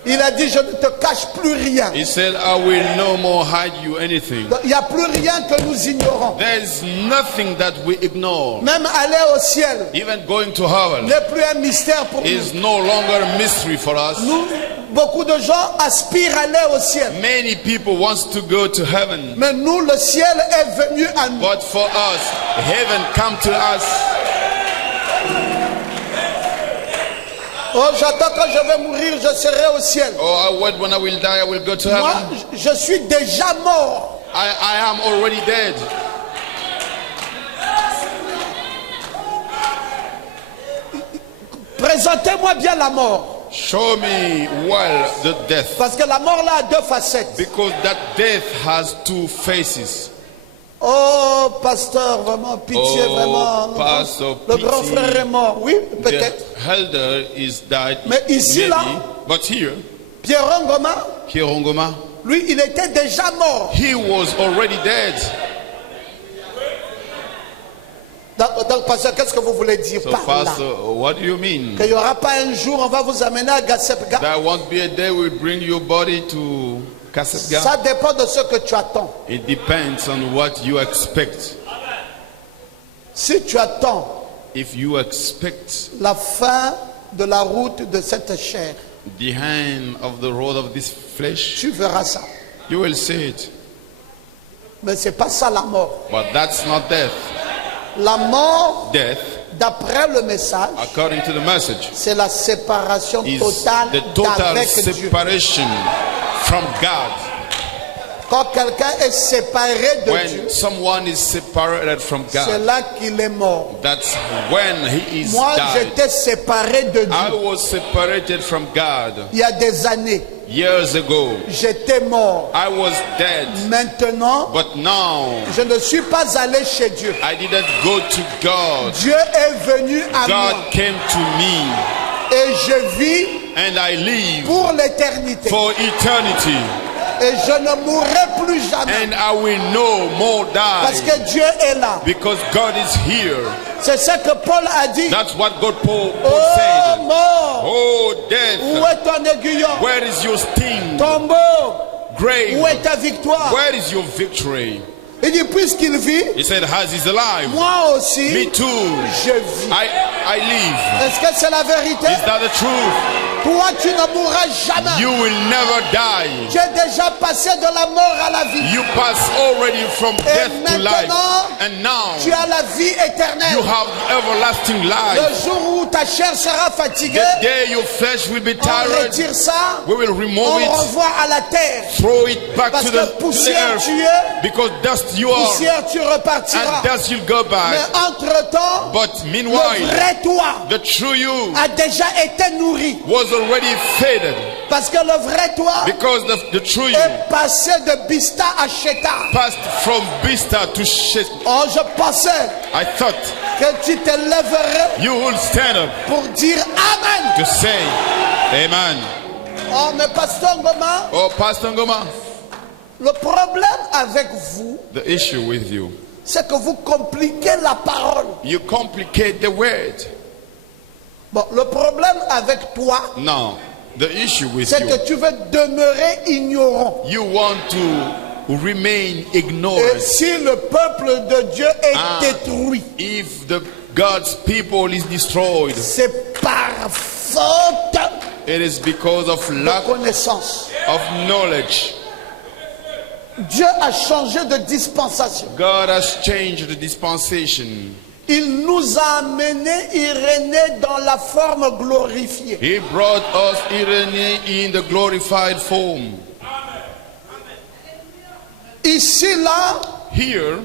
Il a dit, je ne te cache plus rien. He said, I will no more hide you anything. Donc, il n'y a plus rien que nous ignorons. There is nothing that we ignore. Même aller au ciel Even going to heaven n'est plus un mystère pour nous. is no longer a mystery for us. Nous, beaucoup de gens aspirent à aller au ciel. Many people want to go to heaven. Mais nous, le ciel est venu à nous. But for us, heaven come to us. Oh, j'attends quand je vais mourir, je serai au ciel. Oh, when I will die, I will go to Moi, heaven. je suis déjà mort. I am already dead. Présentez-moi bien la mort. Show me well the death. Parce que la mort là a 2 facettes. Because that death has 2 faces. Oh, pasteur, vraiment, pitié, Oh, vraiment. pasteur, Le grand pitié. frère est mort. Oui, The peut-être. elder is died. Mais ici, maybe. là- But here, Pierre Ngoma, Kirongoma, lui, il était déjà mort. he was already dead. Donc, pasteur, qu'est-ce que vous voulez dire So, par là? pastor, what do you mean? Qu'il n'y aura pas un jour, on va vous amener à Gassepga. There won't be a day we bring your body to Kassetga. Ça dépend de ce que tu attends. It depends on what you expect. Si tu attends If you expect la fin de la route de cette chair, the hand of the road of this flesh, tu verras ça. you will see it. Mais c'est pas ça la mort. But that's not death. La mort, Death, d'après le message, according to the message, c'est la séparation is totale the total d'avec Dieu. separation from God. Quand quelqu'un est séparé de Dieu, When someone is separated from c'est God, là qu'il est mort. that's when he is Moi, died. j'étais séparé de I Dieu was separated from God il y a des années. years ago. J'étais mort. I was dead. Maintenant, But now, je ne suis pas allé chez Dieu. I didn't go to God. Dieu est venu à moi God came to me, et je vis and I live pour l'éternité. for eternity. Et je ne mourrai plus jamais And I will no more parce die que Dieu est là. because God is here. C'est ce que Paul a dit. That's what Paul Oh, said. mort, Oh, où death, est ton aiguillon? where is your sting? Tombeau, Grave, où est ta victoire? where is your victory? Il dit, puisqu'il vit, He said, as he's alive, moi me aussi, too. je vis. I live. Est-ce que c'est la vérité? Is that the truth? Toi, tu ne mourras jamais. You will never die. Tu es déjà passé de la mort à la vie. You pass already from death to life. maintenant, And now Tu as la vie you éternelle. have everlasting Le life. jour où ta chair sera fatiguée, The day your flesh will be on tired, retire ça, we will on remove it, renvoie à la terre. throw it back Parce to que the poussière earth. tu es, Because dust you are, poussière tu repartiras. and dust you'll go Mais back. entre-temps, But le meanwhile, vrai toi the true you a déjà été nourri. was already faded. Parce que le vrai toi Because the true you est passé de Bista à Sheta. passed from Bista to Shet. Oh, je pensais I thought que tu te lèverais you would stand up pour dire Amen. to say, Amen. Oh, mais Pasteur Ngoma, Oh, Pastor Ngoma, le problème avec vous, the issue with you, c'est que vous compliquez la parole. you complicate the word. Bon, le problème avec toi, Now, the issue with c'est you, que tu veux demeurer ignorant. you want to remain Et ignorant. si le peuple de Dieu est Ah. détruit, If the God's people is destroyed, c'est par faute it is because of de lack connaissance. of knowledge. Dieu a changé de dispensation. God has changed the dispensation. Il nous a amené Irénée dans la forme glorifiée. He brought us Irene in the glorified form. Ici, là, Here,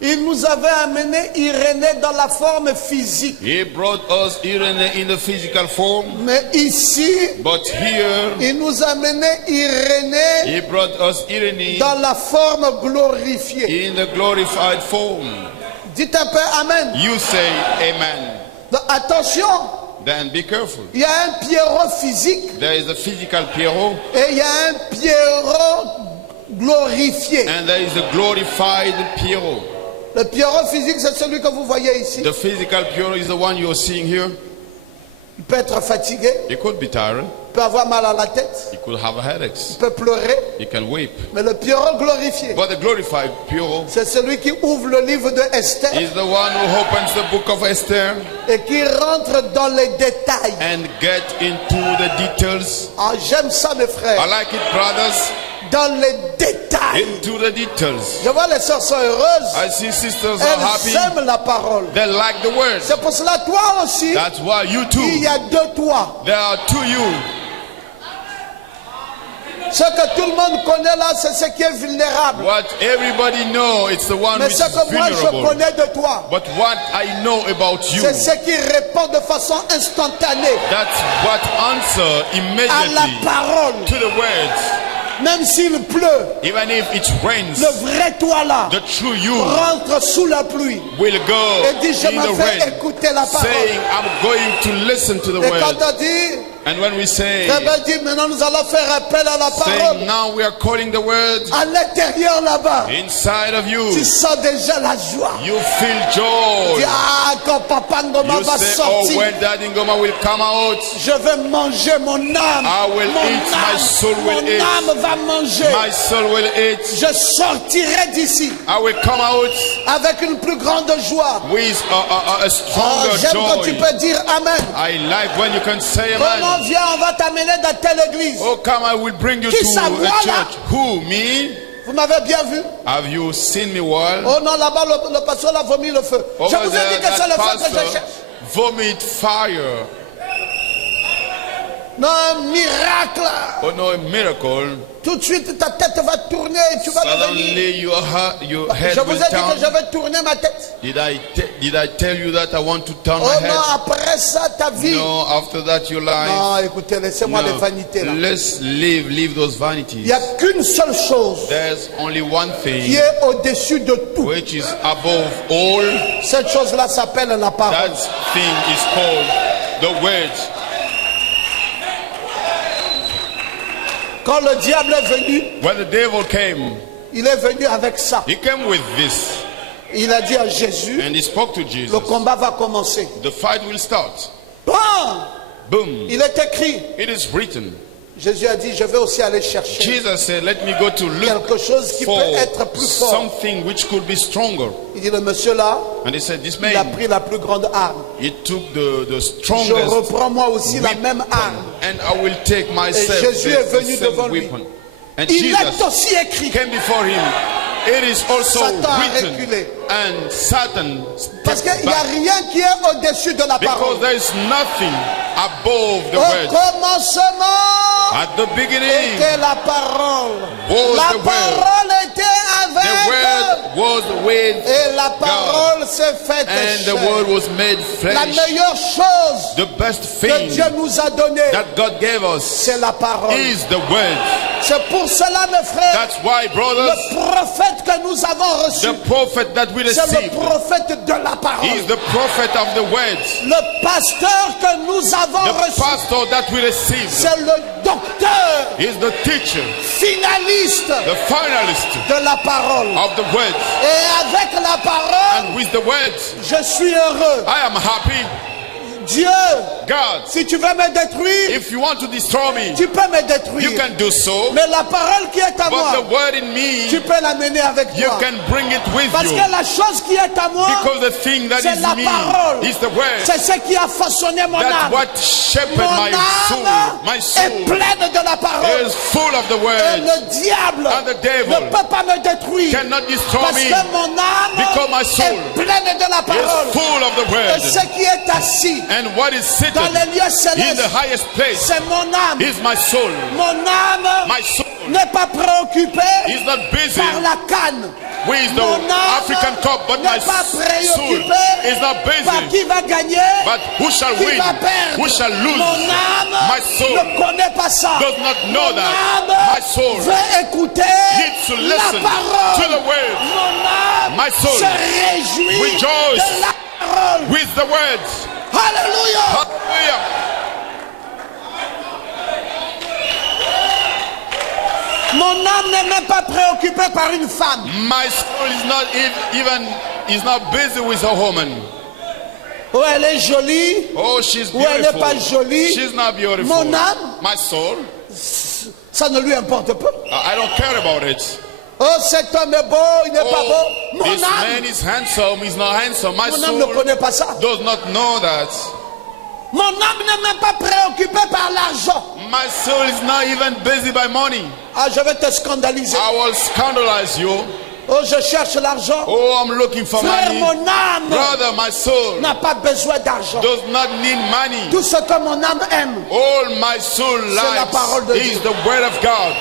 il nous avait amené Irénée dans la forme physique. he brought us Irene in the physical form. Mais ici, But here, il nous a amené Irénée he brought us Irene dans la forme glorifiée. in the glorified form. Dites un peu Amen. You say amen. Donc, attention, Then be careful. il y a un Pierrot physique There is a physical Pierrot et il y a un Pierrot glorifié. and there is a glorified Pierrot. Le Pierrot physique, c'est celui que vous voyez ici. The physical Pierrot is the one you're seeing here. Il peut être fatigué, He could be tired. il peut avoir mal à la tête, He could have headaches. il peut pleurer. He can weep. Mais le Pierrot glorifié, But the glorified Pierrot c'est celui qui ouvre le livre de Esther is the one who opens the book of Esther et qui rentre dans les détails. and get into the details. Ah, j'aime ça, mes I frères. like it, brothers. Dans les détails. Into the details. Je vois les sœurs sont heureuses. I see sisters are Elles happy. aiment la parole. They like the words. C'est pour cela, toi aussi, That's why you il too. y a deux toi. There are two you. Ce que tout le monde connaît là, c'est ce qui est vulnérable. What everybody know, it's the one Mais which ce is que moi je vulnerable. connais de toi, But what I know about you, c'est ce qui répond de façon instantanée that's what answer à la immediately parole. to the words. Même s'il pleut, Even if it rains, le vrai toi là the true you rentre sous la pluie will go et dit je in m'en the vais rain, écouter la parole. saying, I'm going to listen to the Et quand word. on dit, And when we say, très bien dit, maintenant nous allons faire appel à la parole. saying now we are calling the word À l'intérieur là-bas, inside of you, tu sens déjà la joie. you feel Tu joy. dis, ah, quand Papa Ngoma You va say, oh, sortir, when Daddy Ngoma will come out, je vais manger mon âme. I will Mon eat, my âme, soul will mon eat. âme va manger. my soul will eat. Je sortirai d'ici I will come out avec une plus grande joie. with a Oh, stronger j'aime quand tu joy. peux dire Amen. I like when you can say Comment amen. viens, on va t'amener dans telle église. Oh, come, I will bring you Qui to ça, a voilà? church. Who, me? Vous m'avez bien vu? Have you seen me well? Oh non, là-bas, le pasteur a vomi le feu. Je Over vous ai dit there, que c'est le that feu que je pastor cherche. vomit fire. Non, un miracle. Oh no, a miracle. Tout de suite, ta tête va tourner et tu vas devenir. Suddenly your Je head vous ai will dit que turn. je vais tourner ma tête. Did I tell you that I want to turn Oh my non, head? après ça, ta vie. No, after that your life. Non, écoutez, laissez-moi les vanités là. Let's leave those Il vanities. n'y a qu'une seule chose There's only one qui thing est au-dessus de tout. which is above all. Cette chose-là s'appelle la parole. That thing is called the word. Quand le diable est venu, When the devil came, il est venu avec ça. he came with this Il a dit à Jésus, and he spoke to le Jesus. combat va commencer. The fight will start. Bon, boom, Il est écrit. it is written. Jésus a dit, je vais aussi aller chercher Jesus said, let me go to look quelque chose qui for peut être plus fort. something which could be stronger. Il dit, le monsieur là, And he said, this il a man, pris la plus grande arme. he took the Je strongest reprends moi aussi la weapon, même arme. and I will take myself Jésus est the venu same devant lui. weapon. And Il est Jesus aussi écrit. came before him. It is also Satan a written. reculé. And Satan Parce stepped qu'il n'y a back. rien qui est au-dessus de la Because parole. there is nothing above the Au word. commencement At the beginning, était la parole. was La the word. parole était The avec. word was with Et la God. parole s'est faite And the chair. word was made La flesh. meilleure chose The best que thing Dieu nous a donnée, that God gave us c'est la parole. is the word. C'est pour cela, mes frères, That's why, brothers, le prophète que nous avons reçu, the prophet that we c'est le received, prophète de la he parole. is the prophet of the word. Le pasteur que nous avons The reçu, pastor that we received c'est le docteur is the teacher, finaliste the finalist de la parole. of the word. Et avec la parole, And with the word, je suis heureux. I am happy. Dieu, God, si tu veux me détruire, if you want to destroy me, tu peux me you détruire. can do so. Mais la parole qui est à But the moi, word in me, tu peux l'amener avec you toi. can bring it with Parce you. que la chose qui est à moi, Because the thing that c'est is la me parole. is the word. C'est ce qui a façonné mon That's âme. what shepherded Mon my soul. âme My est soul pleine de la parole. is full of the Et word. le diable And the devil ne peut pas me détruire. Cannot destroy Parce me. que mon âme Because my soul est pleine de la is parole. full of the Et word. ce qui est assis And what is seated dans les lieux in célestes, the highest place c'est mon âme. is my soul. Mon âme My soul n'est pas préoccupée is not busy par la canne. with the Mon âme African cup, but my n'est pas soul préoccupée is not par busy. qui va gagner, But who shall qui win? va perdre. Who shall lose? Mon âme My soul ne connaît pas ça. does not know Mon that. âme My soul veut écouter needs to la listen parole. to the word. Mon âme My soul se réjouit rejoice de la parole. with the words. Alléluia. Hallelujah. Mon âme n'est même pas préoccupée par une femme. My soul is not even is not busy with a woman. Ou elle est jolie, Oh, she's ou elle n'est beautiful. pas jolie. She's not beautiful. Mon âme, My soul, ça ne lui importe pas. I don't care about it. Oh, cet homme est beau, il n'est pas beau. Oh, Mon this man âme, is handsome, he's not handsome. My mon âme ne soul connaît pas ça. does not know that. Mon âme n'est même pas préoccupée par l'argent. My soul is not even busy by money. Ah, je vais te scandaliser. I will scandalize you. Oh, je cherche l'argent. Oh, I'm looking for Frère, money. mon âme Brother, my soul n'a pas besoin d'argent. does not need money. Tout ce que mon âme aime, All my soul la parole de likes Dieu. is the word of God.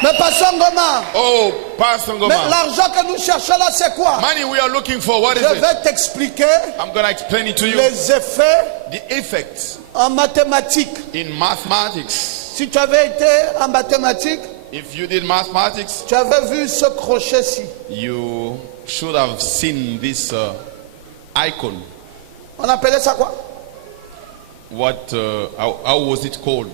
mais Pasteur Ngoma, Oh, Pastor mais Ngoma. l'argent que nous cherchons là, c'est quoi? Money we are looking for, what is Je it? vais t'expliquer I'm going to explain it to you. les effets The effects en mathématiques. in mathematics. Si tu avais été en mathématiques, If you did mathematics, tu avais vu ce crochet-ci. you should have seen this icon. On appelait ça quoi? What? How was it called?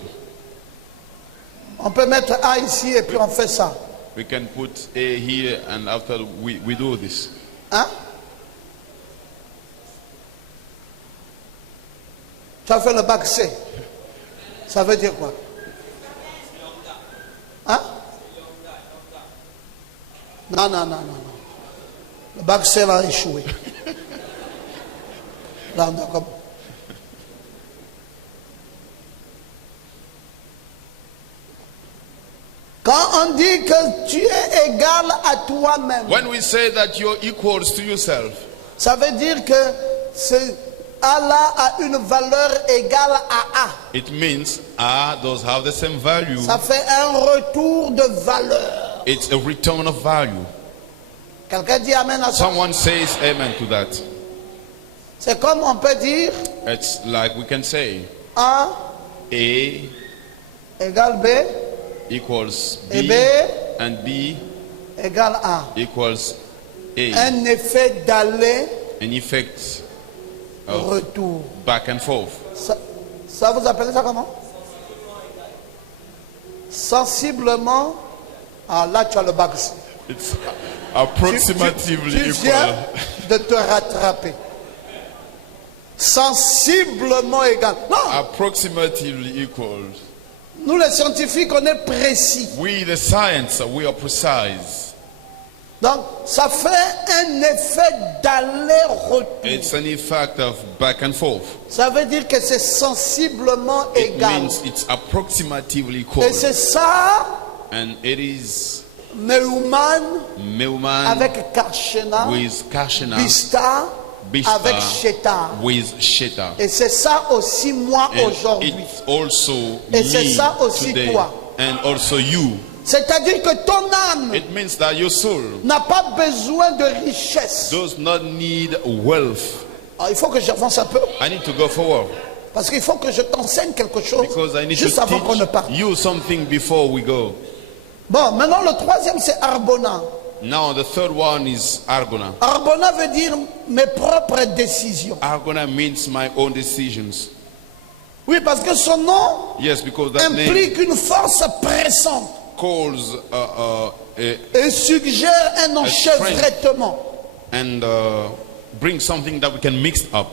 On peut mettre A ici et puis on fait ça. We can put A here, and after we do this. Hein? Tu as fait le bac C. Ça veut dire quoi? Hein? Non, non, non, non, non. Le bac C a échoué. Là, d'accord. Quand on dit que tu es égal à toi-même, When we say that you're equals to yourself, ça veut dire que Allah a une valeur égale à A. it means A does have the same value. Ça fait un retour de valeur. It's a return of value. Quelqu'un dit Amen à ça. Someone says amen to that. C'est comme on peut dire It's like we can say A A égale B equals et B B and B égale A. equals A. Un effet d'aller, An effect of retour. back and forth. Ça vous appelez ça comment? Sensiblement. Ah là tu as le bac. It's Tu approximatively viens equal. de te rattraper. Sensiblement égal. Non, Approximately equal. nous les scientifiques, on est précis. We, the science, we are precise. Donc, ça fait un effet d'aller-retour. It's an effect of back and forth. Ça veut dire que c'est sensiblement It égal. means it's approximately equal. Et c'est ça, And it is Meuman Meuman avec Karshena, with Karshena, Bista Bista avec Sheta. with Sheta. Et c'est ça aussi moi And aujourd'hui. it's also Et c'est me ça aussi today. toi. And also you. C'est-à-dire que ton âme It means that your soul n'a pas besoin de richesse. does not need wealth. Alors, il faut que j'avance un peu. I need to go forward Parce qu'il faut que je t'enseigne quelque chose because I need juste to avant qu'on ne teach parte. you something before we go. Bon, maintenant le troisième c'est Arbona. Now the third one is Argona. Arbona veut dire mes propres décisions. Argona means my own decisions. Oui, parce que son nom Yes, because that name implique une force pressante calls et suggère un enchevêtrement. and brings something that we can mix up.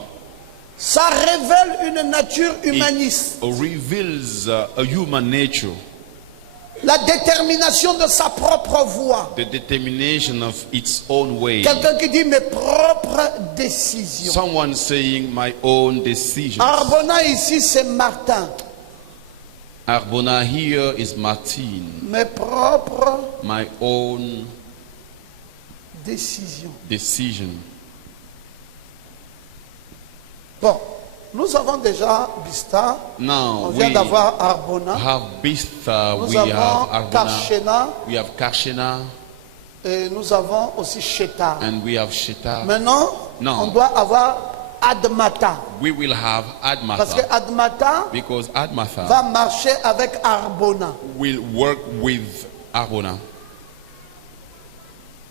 Ça révèle une nature humaniste. It reveals a human nature, La détermination de sa propre voie. the determination of its own way. Quelqu'un qui dit mes propres décisions. Someone saying my own decisions. Arbona ici c'est Martin. Arbona here is Martin, Mes propres my own décisions. decision. Bon, nous avons déjà Bista. Now On vient we d'avoir Arbona. have Bista, Nous we have avons Arbona, Karshena we have Karshena, et nous avons aussi Sheta. and we have Sheta. Maintenant, Non. on doit avoir Admata. We will have Parce que Admatha Admata because Admatha va marcher avec Arbona. will work with Arbona.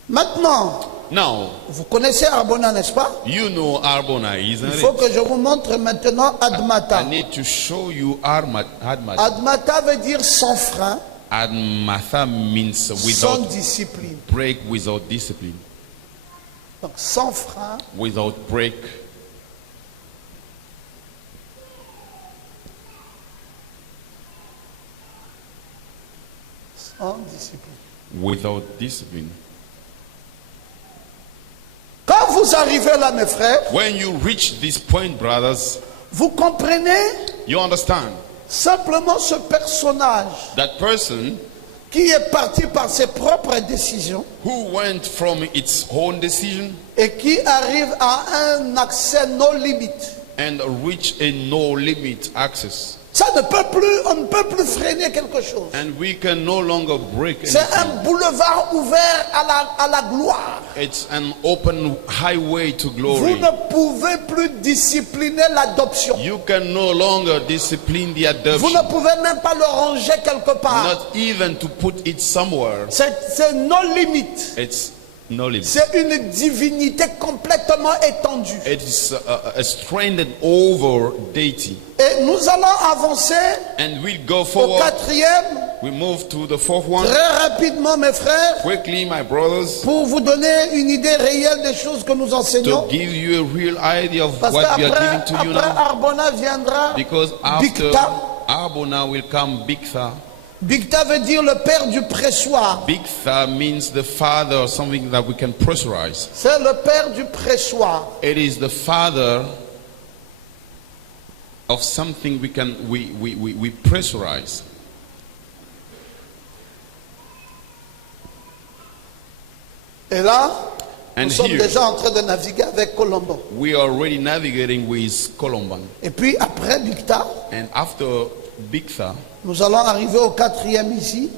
Maintenant, Now, vous connaissez Arbona, n'est-ce pas? you know Arbona, Il isn't faut it? que je vous montre maintenant Admata. I need to show you Admatha. Admata veut dire sans frein, Admatha means sans without discipline. break, without discipline, Donc sans frein, without break, sans discipline. without discipline. Quand vous arrivez là, mes frères, When you reach this point, brothers, vous comprenez you understand simplement ce personnage that person qui est parti par ses propres décisions who went from its own decision et qui arrive à un accès no limite. and reach a no limit access. Ça ne peut plus, on ne peut plus freiner quelque chose. And we can no longer break C'est anything. un boulevard ouvert à la gloire. It's an open highway to Vous glory. ne pouvez plus discipliner l'adoption. You can no longer discipline the Vous ne adoption, pouvez même pas le ranger quelque part. not even to put it somewhere. C'est no limite. It's no limit. C'est une divinité complètement étendue. It's a stranded over deity. Et nous allons avancer And we go au forward. quatrième, We move to the fourth one. très rapidement mes frères, Quickly, my brothers, pour vous donner une idée réelle des choses que nous enseignons. to give you a real idea of Parce what we are qu'après giving to you après now. Arbona viendra Because after Bigtha. Arbona will come Bigtha. Bigtha veut dire le père du pressoir. Bigtha means the father, something that we can pressurize. C'est le père du pressoir. It is the father of something we pressurize. Et là, And nous sommes here- déjà en train de naviguer avec Colombo. We are already navigating with Colomban. Et puis après Bigtha, And after Bigtha, nous allons arriver au quatrième ici,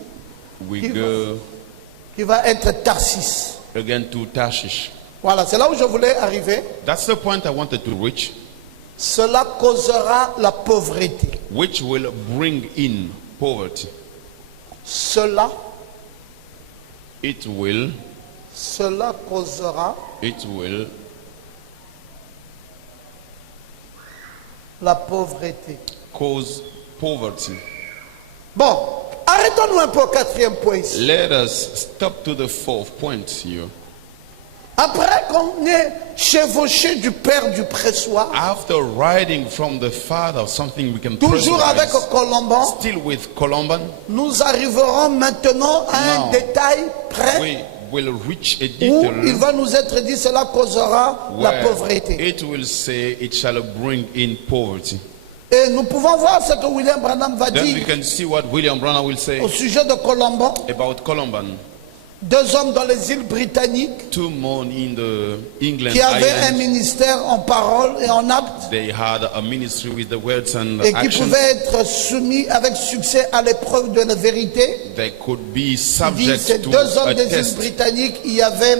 we Qui go qui va être Tarsis. again to Tarshish. Voilà, c'est là où je voulais arriver. That's the point I wanted to reach, Cela causera la pauvreté. which will bring in poverty. Cela causera It will la pauvreté. cause poverty. Bon, arrêtons-nous un peu au quatrième point ici. Let us stop to the fourth point here. Après qu'on ait chevauché du père du pressoir, After riding from the father, something we can toujours avec personalize, Colomban, still with Columban, nous arriverons maintenant à un Non. détail près we will reach a où il detail va nous être dit cela causera la where pauvreté. it will say it shall bring in poverty. Et nous pouvons voir ce que William Branham va Then we dire can see what William Branham will say au sujet de Colomban. about Columban. Deux hommes dans les îles britanniques Two men in the England qui avaient un islands, ministère en parole et en acte they had a ministry with the words and et qui actions. pouvaient être soumis avec succès à l'épreuve de la vérité. They could be Il dit, subject ces to deux hommes a des îles test. britanniques, il y avait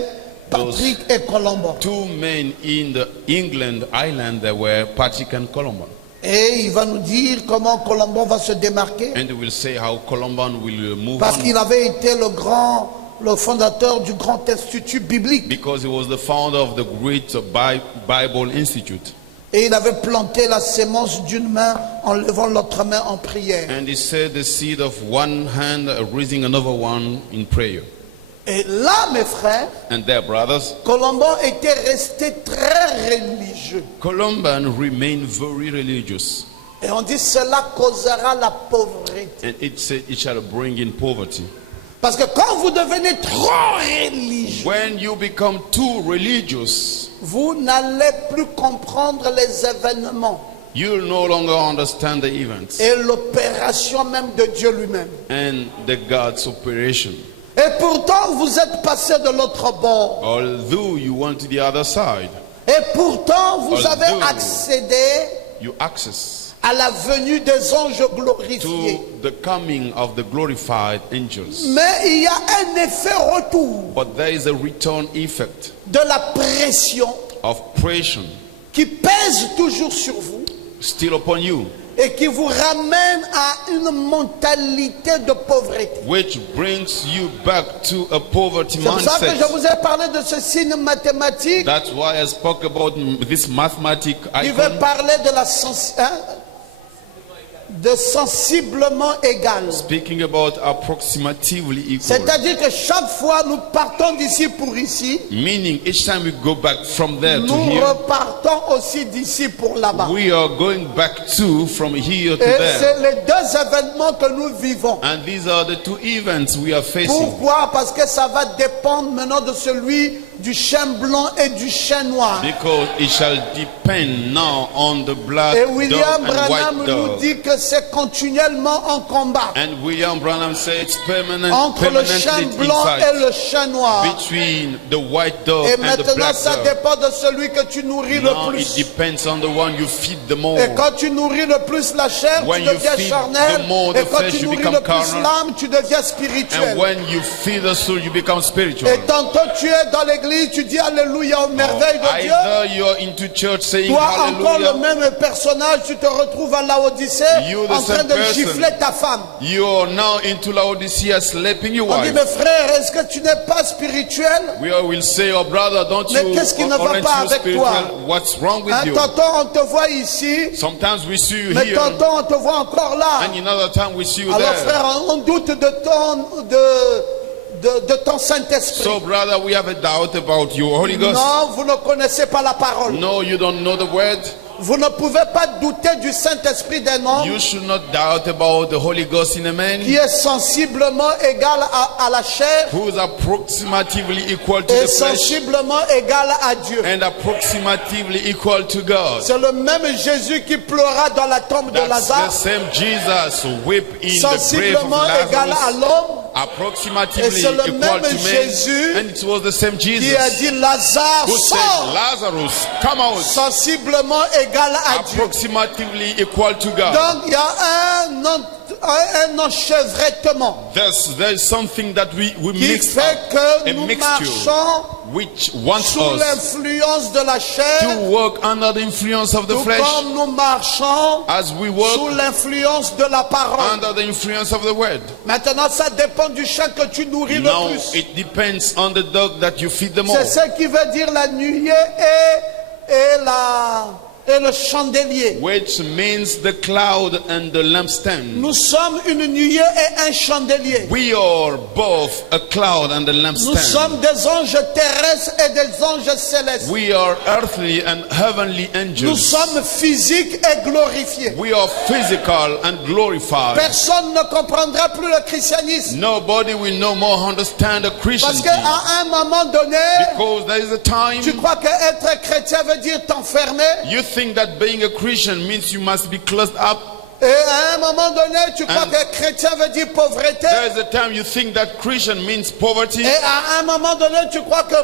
Patrick et Colomban. Two men in the England island that were Patrick and Columban. Et il va nous dire comment Colomban va se démarquer And they will say how Columban will move parce on qu'il avait été le fondateur du grand institut biblique because he was the founder of the great Bible Institute. et il avait planté la sémence d'une main en levant l'autre main en prière. And he said the seed of one hand raising another one in prayer. Et là, mes frères, And their brothers, Colomban était resté très religieux. Columban remained very religious. Et on dit cela causera la pauvreté. And it said it shall bring in poverty. Parce que quand vous devenez trop religieux, When you become too religious, vous n'allez plus comprendre les événements you'll no longer understand the events et l'opération même de Dieu lui-même. and the God's operation. Et pourtant, vous êtes passé de l'autre bord. Although you went to the other side, Et pourtant, vous Although- avez accédé you access à la venue des anges glorifiés. to the coming of the glorified angels. Mais il y a un effet retour But there is a return effect de la pression of pressure qui pèse toujours sur vous still upon you, et qui vous ramène à une mentalité de pauvreté. which brings you back to a poverty C'est pour ça que je mindset. vous ai parlé de ce signe mathématique That's why I spoke about this mathematic qui veut icon, parler de la de sensiblement égal. speaking about approximatively equal. C'est-à-dire que chaque fois nous partons d'ici pour ici, Meaning each time we go back from there to nous here, repartons aussi d'ici pour là-bas. we are going back to from here to Et there. c'est les deux événements que nous vivons. And these are the two events we are facing. Pourquoi? Parce que ça va dépendre maintenant de celui du chien blanc et du chien noir. Because it shall depend now on the black Et dog William and Branham white nous dog. dit que c'est continuellement en combat And William Branham said it's entre le chien permanently blanc et inside le chien noir. between the white dog Et and the maintenant, black ça dog. dépend de celui que tu nourris le Now it plus. depends on the one you feed the more. Et quand tu nourris le plus la chair, When tu you deviens feed charnel. the more the Et quand flesh, tu you nourris become le plus carnal. l'âme, tu deviens And spirituel. when you feed the soul, you become spiritual. Et tantôt tu es dans l'église, tu dis Alléluia aux merveilles de Dieu. Either you're into church saying Toi encore le hallelujah, même personnage, tu te retrouves à Laodicée You the en train same de person. gifler ta femme. you are now into Laodicea slapping your On dit, wife. mais frère, est-ce que tu n'es pas spirituel? We will say, oh brother, don't Mais you qu'est-ce qui ne va aren't pas you avec spiritual? toi? What's wrong with Hein, you? tantôt on te voit ici, Sometimes we see you mais here, tantôt on te voit encore là. and another time we see you Alors there. frère, on doute de ton Saint-Esprit. So brother, we have a doubt about your Holy Ghost. Non, vous ne connaissez pas la parole. No, you don't know the word. Vous ne pouvez pas douter du Saint-Esprit d'un homme You should not doubt about the Holy Ghost in a man qui est sensiblement égal à la chair who is approximatively equal to et the flesh sensiblement égal à Dieu. and approximatively equal to God. C'est le même Jésus qui pleura dans la tombe de That's the Lazare, same Jesus who wept in the grave of sensiblement égal à Lazarus, l'homme, approximately Et c'est le equal même to man. Jésus And it was the same qui a Jesus dit Lazare who said, sort, Lazarus, come out, sensiblement égal à Dieu. approximately equal to God. Donc il y a un enchevêtrement There's something that we qui mix fait up, que a nous mixture, marchons which wants sous us l'influence de la chair, to work under the influence of the tout flesh comme nous marchons as we sous work l'influence de la parole. under the influence of the word. Maintenant, ça dépend du chien que tu nourris Now le plus. it depends on the dog that you feed the more. C'est ce qui veut dire la nuée et et le chandelier. which means the cloud and the lampstand. Nous sommes une nuée et un chandelier. We are both a cloud and a Nous lampstand. sommes des anges terrestres et des anges célestes. We are earthly and heavenly Nous angels. sommes physiques et glorifiés. We are physical and glorified. Personne ne comprendra plus le christianisme. Nobody will no more understand the Parce Christianity. qu'à un moment donné, Because there is a time tu crois qu'être chrétien veut dire t'enfermer. you think that being a Christian means you must be closed up. Et à un moment donné, tu crois And que chrétien veut dire pauvreté. There is a time you think that Christian means poverty. Et à un moment donné, tu crois que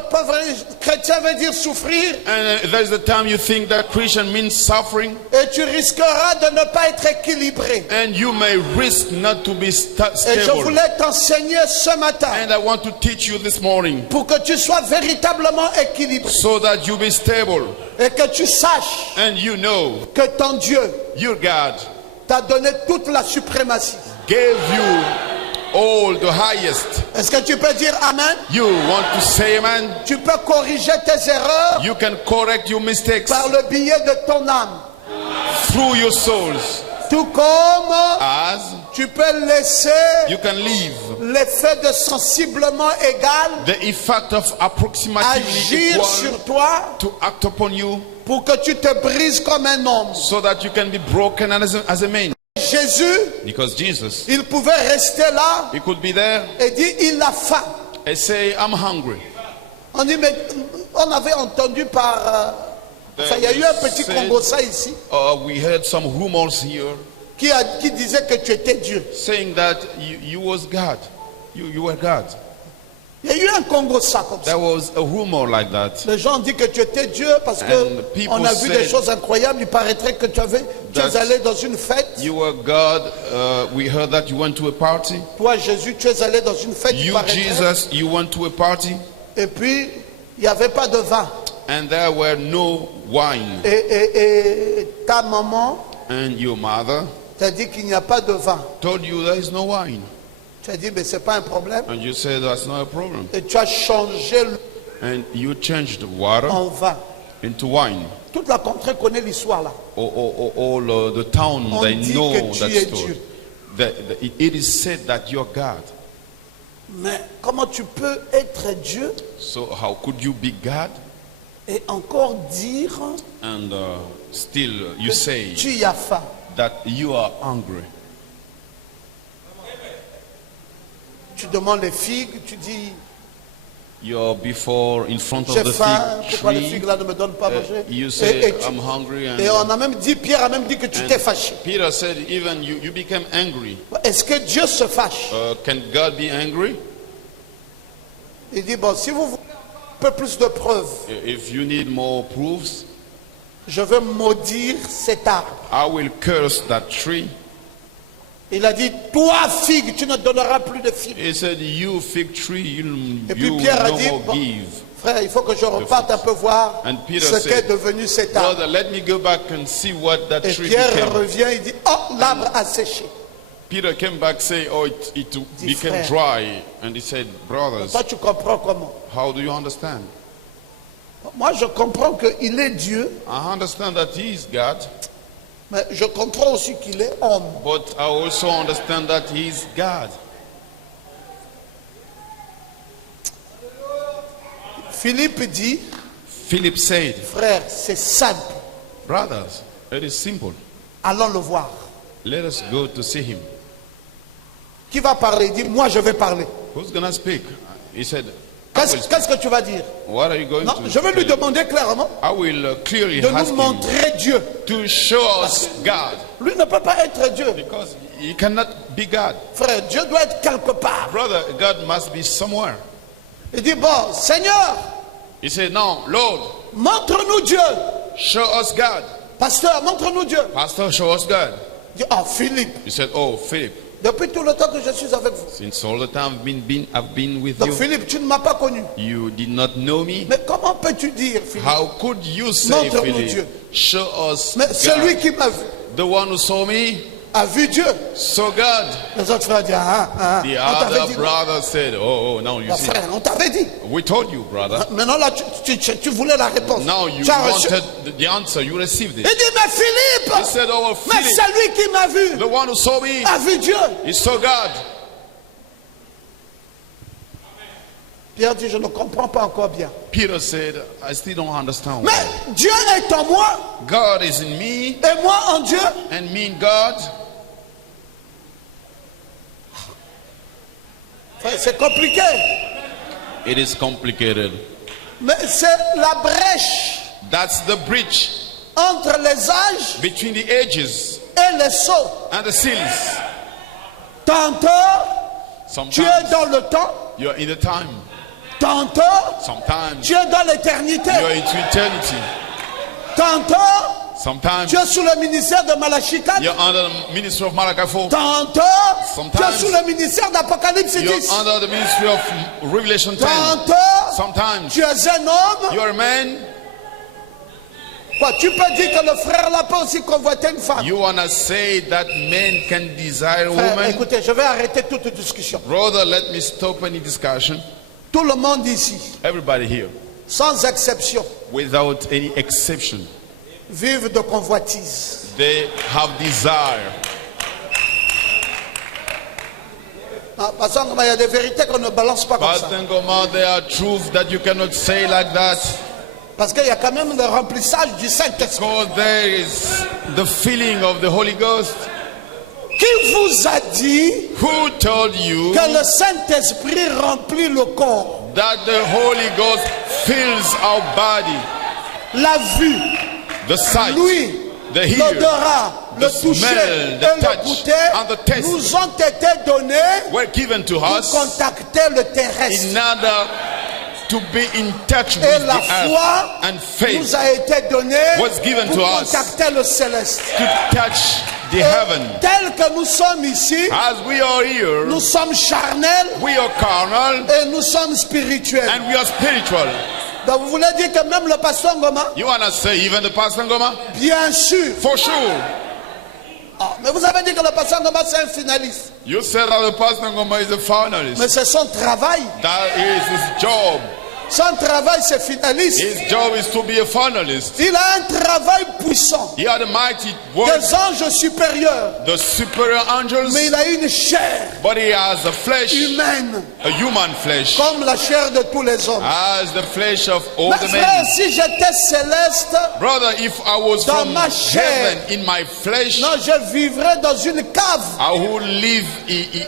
chrétien veut dire souffrir. And there is a time you think that Christian means suffering. Et tu risqueras de ne pas être équilibré. And you may risk not to be Et je stable. voulais t'enseigner ce matin And I want to teach you this morning pour que tu sois véritablement équilibré. so that you be stable. Et que tu saches And you know que ton Dieu your God t'a donné toute la suprématie. gave you all the highest. Est-ce que tu peux dire Amen? You want to say amen? Tu peux corriger tes erreurs You can correct your mistakes par le biais de ton âme. through your souls. Tout comme As tu peux laisser you can leave l'effet de sensiblement égal the effect of approximately agir equal sur toi to act upon you pour que tu te brises comme un homme. so that you can be broken as a man. Jésus, Because Jesus, il pouvait rester là he could be there et dire il a faim. and say, I'm hungry. On dit mais on avait entendu par enfin, il y a eu un petit Congossa ici We heard some rumors here qui disait que tu étais Dieu. saying that you was God. You were God. Il y a eu un Congossa comme ça. There was a rumor like that. Les gens disent que tu étais Dieu parce And que people on a vu des said choses incroyables. Il paraîtrait que tu es that allé dans une fête. You were God. We heard that you went to a party. Toi, Jésus, tu es allé dans une fête. il You, paraîtrait. Jesus, you went to a party. Et puis, il n'y avait pas de vin. And there were no wine. Et ta maman And your mother t'a dit qu'il n'y a pas de vin. told you there is no wine. Tu as dit, mais ce n'est pas un problème. And you said that's not a problem. Et tu as changé And you changed the water en vin. into wine. Toute la contrée connaît l'histoire là. All the town, On they dit know que tu that es story. Dieu. It is said that you're God. Mais comment tu peux être Dieu So how could you be God et encore dire and still you say que tu y as faim? that you are hungry? Tu demandes les figues, tu dis You're before in front of j'ai the faim, fig pourquoi les tree. figues là ne me donnent pas à manger? You say Et I'm hungry, et on and a même dit, Pierre a même dit que tu t'es fâché. Peter said even you became angry. Est-ce que Dieu se fâche? Can God be angry? Il dit, bon, si vous voulez un peu plus de preuves, If you need more proofs, je vais maudire cet arbre. I will curse that tree. Il a dit, toi figue, tu ne donneras plus de figues. He said, you fig tree, Et puis you will Pierre a no dit, more bon, give. frère, il faut que je reparte un peu voir And Peter ce said, qu'est devenu cet arbre. Brother, let me go back and see what that Et tree Pierre became. revient, il dit, oh, l'arbre a séché. Peter came back say, oh, it Dit, became frère. dry. And he said, brothers, Toi, tu comprends comment? how do you understand? Moi, je comprends qu'il est Dieu, I understand that he is God, mais je comprends aussi qu'il est homme. but I also understand that he is God. Philippe dit, Philip said, frère, c'est simple, brothers, it is simple. allons le voir. Let us go to see him. Qui va parler? Il dit, moi je vais parler. Who's going to speak? He said, I will speak. Qu'est-ce que tu vas dire? What are you going Non, to je vais lui tell? demander clairement I will clearly de ask nous him montrer Dieu. to show us God, Lui ne peut pas être Dieu. because he cannot be God. Frère, Dieu doit être quelque part. Brother, God must be somewhere. Il dit, bon, Seigneur, He said, no, Lord, montre-nous Dieu. show us God. Pasteur, montre-nous Dieu. Pastor, show us God. Il dit, oh Philippe, He said, oh, Philip, depuis tout le temps que je suis avec vous. since all the time I've been with Donc you, Philippe, tu ne m'as pas connu. you did not know me. Mais comment peux-tu dire, Philippe? How could you say, Montre-nous Philip, Dieu. show us Mais celui God? qui m'a vu, The one who saw me, a vu Dieu. So God, Les autres frères disent, the on t'avait other dit. brother said, oh, now you Mon see. frère, on t'avait dit. We told you, brother. Maintenant là, tu voulais la réponse. Now you Tu as reçu. wanted the answer. You received Il it. dit, mais Philippe, He said, oh, mais Philip, celui qui m'a vu the one who saw me, a vu Dieu. he saw God. Pierre dit, je ne comprends pas encore bien. Peter said, I still don't understand. Mais Dieu est en moi God is in me et moi en Dieu. and me in God. C'est compliqué. It is complicated. Mais c'est la brèche That's the bridge entre les âges between the ages et les sauts. and the seals. Tantôt, tu es Sometimes dans le temps. you're in the time. Tantôt, Sometimes tu es dans l'éternité. you're into eternity. Tantôt, Sometimes tu es sous le ministère de Malachie 4. you're under the ministry of Malachi 4. Tantôt, tu es Sometimes sous le ministère d'Apocalypse 10. You're under the ministry of Revelation 10. Tantôt, Sometimes tu es un homme. you're a man. Quoi, tu peux dire que le frère là peut aussi convoiter une femme. You want to say that men can desire a Frère, woman? écoutez, je vais arrêter toute discussion. Brother, let me stop any discussion. Tout le monde ici, Everybody here, sans exception, without any exception, vivent de convoitise. they have desire. Ah, parce qu'il y a des vérités qu'on ne balance pas comme But ça. Ngoma, there are truths that you cannot say like that. Parce qu'il y a quand même le remplissage du Saint-Esprit. Because there is the feeling of the Holy Ghost. Qui vous a dit Who told you que le Saint-Esprit remplit le corps? that the Holy Ghost fills our body? La vue, The sight, l'ouïe, the hear, l'odorat, le the toucher smell, et the le touch, goûter and the taste nous ont été donnés were given to pour us contacter le terrestre. in order to be in touch Et with la the earth, foi and faith nous a été donnée was given pour to us contacter le céleste. to touch the Et heaven. tel que nous sommes ici, As we are here, nous sommes charnels we are carnal et nous sommes spirituels. and we are spiritual. Donc vous voulez dire que même le pasteur Ngoma? You want to say even the Pastor Ngoma? Bien sûr. For sure. Ah, mais vous avez dit que le pasteur Ngoma c'est un finaliste. You said that the Pastor Ngoma is a finalist. Mais c'est son travail. That is his job. Son travail c'est finaliste. His job is to be a finalist. Il a un travail puissant. He had a mighty work, Des anges supérieurs. the superior angels, Mais il a une chair but he has a flesh, humaine. a human flesh, Comme la chair de tous les hommes. as the flesh of all Mais the frère, men. si j'étais céleste, Brother, if I was Dans from ma chair. heaven in my flesh, non, je vivrais dans une cave. I would live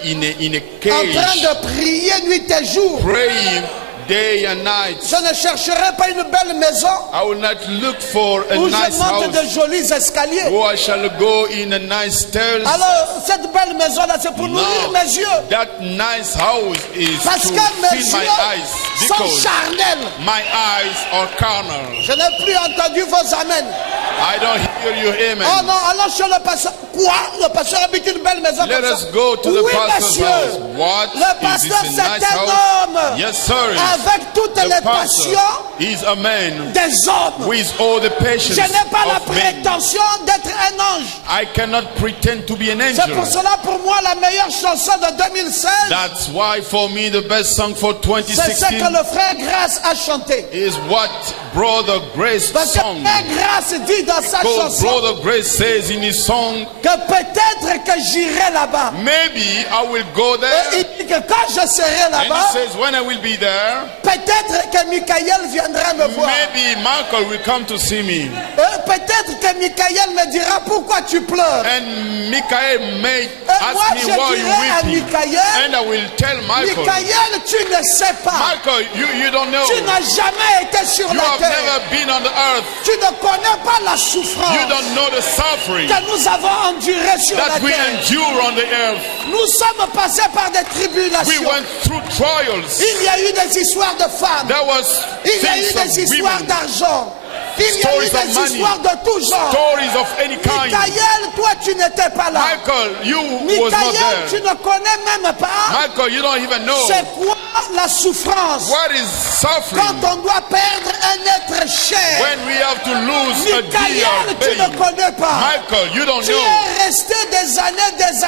in a En train cage, de prier nuit et jour. praying day and night. Je ne chercherai pas une belle maison I will not look for a où je nice monte de house jolis escaliers. where I shall go in a nice stairs. Alors, cette belle maison-là, c'est pour nourrir No, mes yeux. that nice house is Parce to que mes feed my yeux eyes, sont because charnels. my eyes are carnal. Je n'ai plus entendu vos amens. I don't hear you, amen. Oh non, allons chez le pasteur. Quoi? Le pasteur habite une belle maison Let comme us ça. go to the Oui, pastor's monsieur. house. What? Le Is pasteur, this c'est a nice un house? homme. Yes, sir. Avec toutes The les pastor passions is a man des hommes. with all the patience Je n'ai pas la of men. prétention d'être un ange. I cannot pretend to be an C'est pour angel. cela, pour moi, la meilleure chanson de 2016, That's why for me the best song for c'est ce que 2016 le frère Grâce a chanté. is what Brother Grace Parce que song. frère Grâce dit dans sa Because chanson Brother Grace says in his song, que peut-être que j'irai là-bas. maybe I will go Et there. il dit que quand je serai And he là-bas, says, when I will be there, peut-être que Michael viendra me voir. maybe Michael will come to see me. Et peut-être que Michael me dira pourquoi tu pleures. And Michael may Et moi, ask je me why dirai à you weeping. Michael, And I will tell Michael, Michael, tu ne sais pas. Michael, you don't know. Tu n'as jamais été sur You la have terre. never been on the earth. Tu ne connais pas la You souffrance don't know the suffering que nous avons endurée sur la that we terre. endure on the earth. Nous sommes passés par des We tribulations. went through trials. Il y a eu des histoires de femmes. There was Il y a eu things des of histoires women, d'argent. Il y a eu stories of des money, histoires de tout genre. stories of any kind. Michael, toi tu n'es n'étais pas là. Michael, you was not Michael, tu there. ne connais même pas Michael, you don't even know c'est quoi la souffrance what is quand suffering on doit perdre un être cher. when we have to lose a Michael, dear tu ne being. connais pas. Michael, you don't Tu know. es resté des années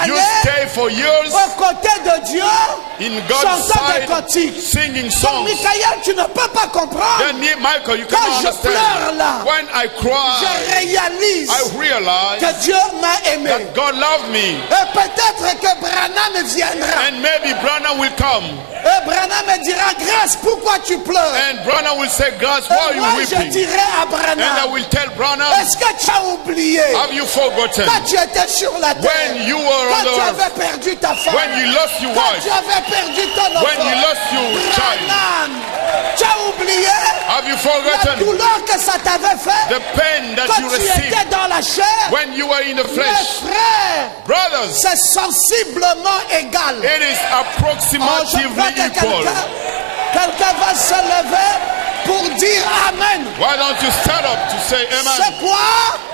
You stay for years aux côtés de Dieu, in God's chantant des side, cantiques. singing Donc, songs. Michael, tu ne peux pas comprendre. Then me, Michael, you Quand cannot je pleure understand. là, When I je cry, réalise I realize que Dieu m'a aimé. that God loved me. Et peut-être que Branham viendra. And maybe Branham will come. Et Branham me dira, grâce, pourquoi tu pleures? And Branham will say, God, why are Et moi, you je weeping? dirai à And I Branham, will tell Branham, est-ce que tu as oublié have you forgotten quand tu étais sur la terre, when you were quand on tu the earth, avais perdu ta femme, when you lost your quand wife, tu avais perdu ton enfant, when you lost your child? Branham, tu as oublié Have you la forgotten douleur que ça t'avait fait the pain that quand you tu received étais dans la chair? when you were in the Mes flesh? frères, Brothers, c'est sensiblement égal. it is Oh, je crois approximatively que equal. quelqu'un va se lever pour dire Amen. Why don't you stand up to say amen? C'est quoi?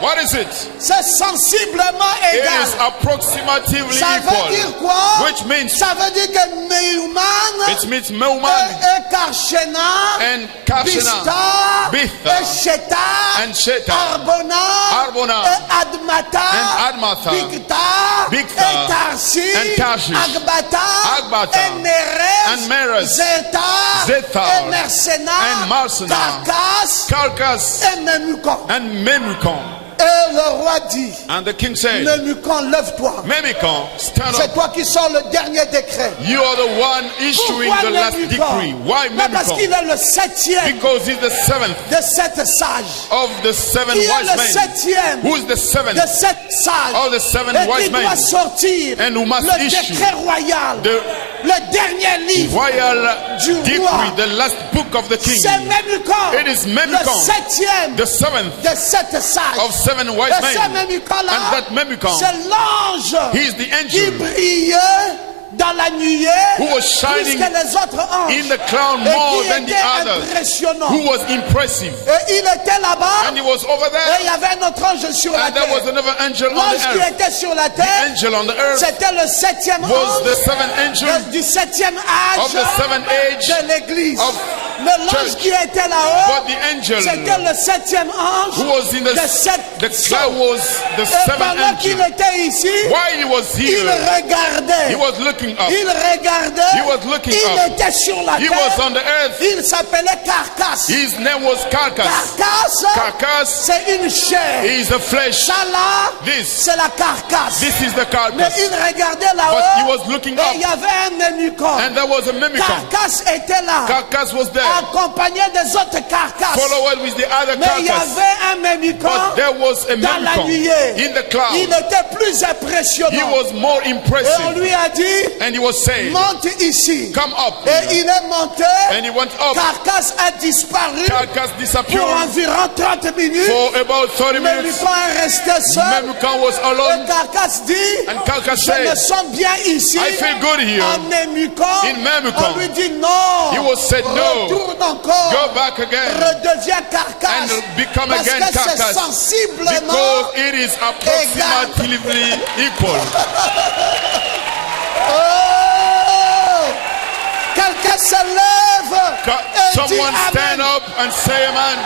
What is it? C'est sensiblement It égal. is approximatively Ça veut dire equal. quoi? Which means, Ça veut dire que Meuman it means Meuman et Karshena, and Karshena, Bista Bitha, et Sheta, and Sheta, Arbona et Admata, and Admatha, Bigta Bigtha, et Tarsis, and Tarshish, Agbata Agbata, et Meres, and Meres, Zethar Zethar, et Mersena, and Marsena, Karkas Carcass, et Memucan. and Memucan. Et le roi dit, And the king said, Memucan, lève-toi. Memucan, stand C'est up. toi qui sors le dernier décret. You are the one issuing Pourquoi the last Memucan? decree. Why Mais parce Memucan? qu'il est le septième Because he's the seventh de sept sages. of the seven Qui est wise le men. septième Who's the seventh de sept sages. of the seven Et wise qui doit men? sortir And who must le issue décret royal. the Le dernier livre. royal Du decree, roi. the last book of the king. C'est Memucan. It is Le Memucan, septième the seventh de sept sages. of seven wise Et ce men. Memucan-là, And that Memucan, c'est l'ange he is the qui angel brillait dans la nuée who was plus shining que les autres anges. in the cloud Et more qui than the était others, impressionnant. who was impressive. Et il était là-bas. And he was over Et there, il y avait un autre ange sur la and there was terre. another angel on L'ange the qui earth. était sur la The terre, angel on the earth c'était le septième was the ange seventh angel du septième âge of the seventh age de l'église. of Mais l'ange church. qui était là-haut, But the angel c'était le septième ange who was in de the sept that sceaux. was the Et seventh pendant qu'il angel. était ici, While he was il here, regardait. he was looking up. Il regardait. He was looking Il up. était sur la He terre. was on the earth. Il s'appelait Carcasse. His name was Carcass. Carcasse, Carcass c'est une chair. is the flesh. Ça là, This, c'est la carcasse. this is the Mais carcass. il regardait But he là-haut. was looking Et up, il y avait un Memucan. and there was a Memucan. Carcasse était là, Carcass was there, accompagné des autres carcasses. followed with the other Mais il y carcass. avait un Memucan But there was a dans la Memucan nuée. in the cloud. Il était plus He impressionnant. was more Et on impressive, lui a dit, and he was saying, monte ici. "Come up." Et il est monté. And he went up. Carcasse a disparu Carcass pour disappeared environ 30 minutes. for about 30 minutes. Memucan est resté seul. Memucan was Et alone, Carcasse dit, and Carcass je me said, sens bien ici. "I feel good here." En Memucan, In Memucan. on lui dit non. He was said, "No. Retourne encore. Go back again Redeviens Carcasse. and become Parce again que c'est Carcass, sensiblement. because it is approximately equal." Oh! Quelqu'un se lève et dit Someone stand Amen. up and say amen.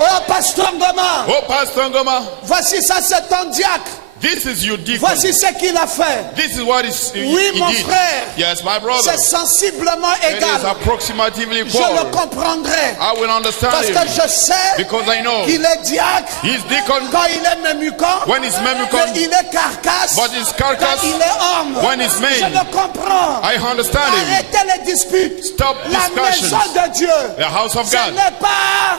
Oh, Pasteur Ngoma, Oh, Pastor Ngoma, voici ça, c'est ton diacre. this is your deacon. Voici ce qu'il a fait. This is what Oui, he mon did. frère. Yes, my brother. C'est sensiblement It is égal. approximately Je equal. le comprendrai. I will understand Parce que him je sais because I know qu'il est diacre he's deacon quand il est Memucan. when he's Mais Memucan, il est Carcasse but he's quand Carcass il est homme. when he's Je man. le comprends. I understand him. Arrêtez les disputes. Stop La discussions. maison de Dieu, The house of ce God n'est pas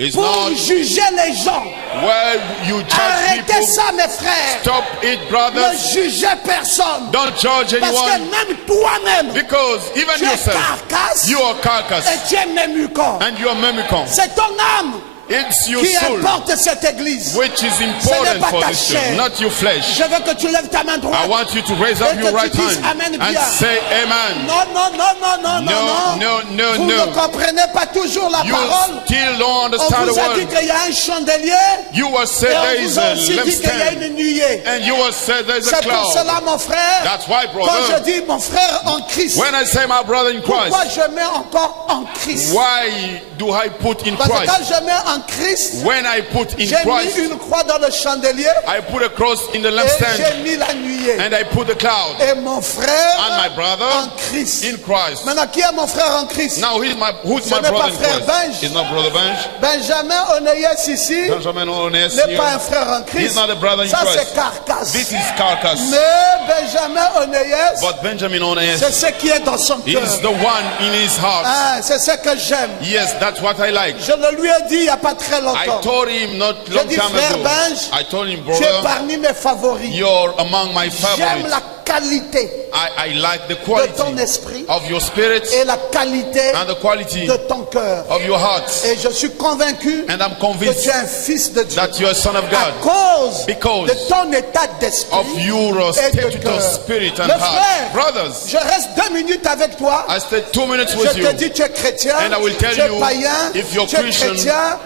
is pour not juger les gens. where you judge Arrêtez people. ça, mes frères. Stop it, Ne brothers. jugez personne. Don't judge Parce que anyone même toi-même, because even tu es yourself, Carcasse you are Carcass et tu es Memucan. and you are Memucan. C'est ton âme It's your qui soul importe cette église. which is Ce n'est important pas for ta this chair. church, not your flesh. Je veux que tu lèves ta main droite. I want you to raise up Et your que right tu dises hand Amen and bien. say amen. Non, non, non, non, non, No, non, no, no, Vous no. ne comprenez pas toujours la You parole. still don't On understand the vous a dit word. qu'il y a un chandelier You will say et there on is vous a a aussi dit qu'il y a lampstand. une nuée. And you will say there is a C'est pour cloud. cela, mon frère, That's why, quand je brother, dis mon frère en Christ, when I say my brother in pourquoi Christ, je mets encore en Christ? why do I put in Parce que quand Christ? je mets en Christ, When I put in j'ai mis Christ, une croix dans le chandelier I put a cross in the et lampstand j'ai mis la nuée. and I put the cloud Et mon frère and my brother en Christ. in Christ. Maintenant, qui est mon frère en Christ? Now who's Ce my n'est brother pas in frère Christ? Benj. It's not brother Benj. Benjamin Oneyes ici Benjamin Onesius n'est pas un frère en He's Christ. not a brother in Ça, Christ. c'est carcasse. This is carcass. Mais Benjamin Oneyes, But Benjamin Onesius c'est ce qui est dans son cœur. is the one in his heart. Ah, c'est ce que j'aime. Yes, that's what I like. Je le lui ai dit il n'y a pas très I longtemps. told him not J'ai long dit, time frère ago. Benj, I told him, tu es brother, parmi mes favoris. you're among my J'aime favorites. la qualité I like the de ton quality esprit of your spirit et la qualité and the quality de ton cœur. of your heart. Et je suis convaincu And I'm que convinced tu es un fils de Dieu. that you're a son of À God cause because de ton état d'esprit of your et de statute cœur. of spirit and Mais heart. frère, Brothers, je reste 2 minutes avec toi. I stayed 2 minutes Je with te you. dis tu es chrétien, And I will tell tu es you païen, if you're tu es Christian, chrétien,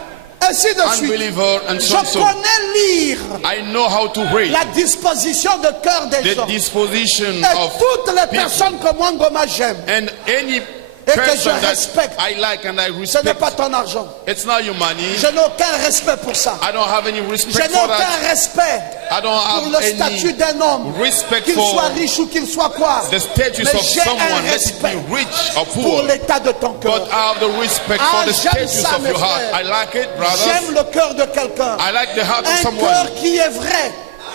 ainsi de suite. unbeliever, and Je so and so. connais lire I know how to read la disposition de cœur des the gens. disposition Et of toutes les people. personnes que moi, Ngoma, j'aime. And any Et que je person that respecte. I like and I Ce n'est respect, pas ton argent. it's not your money. Je n'ai aucun respect pour ça. I don't have any Je respect n'ai for aucun that. respect I don't pour le have statut any d'un homme, respect qu'il soit for riche ou qu'il soit quoi. the status Mais of j'ai un someone, let it respect be rich or pour poor. l'état de ton cœur. But I have the respect Ah, for the j'aime status ça, of mes your heart. frères. I like it, brothers. J'aime le cœur de quelqu'un. I like the heart of Un someone. cœur qui est vrai.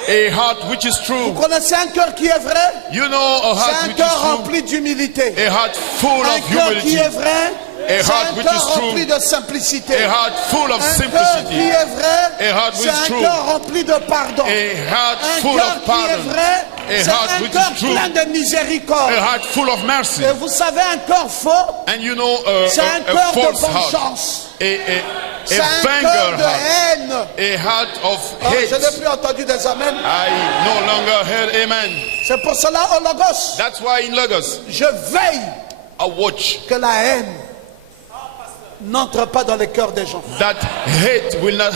A heart which is true. Vous connaissez un cœur qui est vrai? You know, a C'est heart un which cœur is true. rempli d'humilité. A heart full Un of cœur qui humility. est vrai. A C'est heart un which cœur is true. rempli de simplicité. A heart full of Un cœur qui simplicity. est vrai. A heart C'est which is un true. cœur rempli de pardon. A heart Un full cœur of qui est pardon. vrai. A C'est heart un which cœur is true. plein de miséricorde. A heart full of mercy. Et vous savez, un cœur faux, And you know, c'est un a cœur de false heart. vengeance. A C'est un cœur vanger de heart. haine. A heart of Oh, je hate. n'ai plus entendu des amens. I no longer heard amen. C'est pour cela, au Logos, That's why in Lagos, je veille I watch que la haine n'entre pas dans les cœurs des gens. that hate will not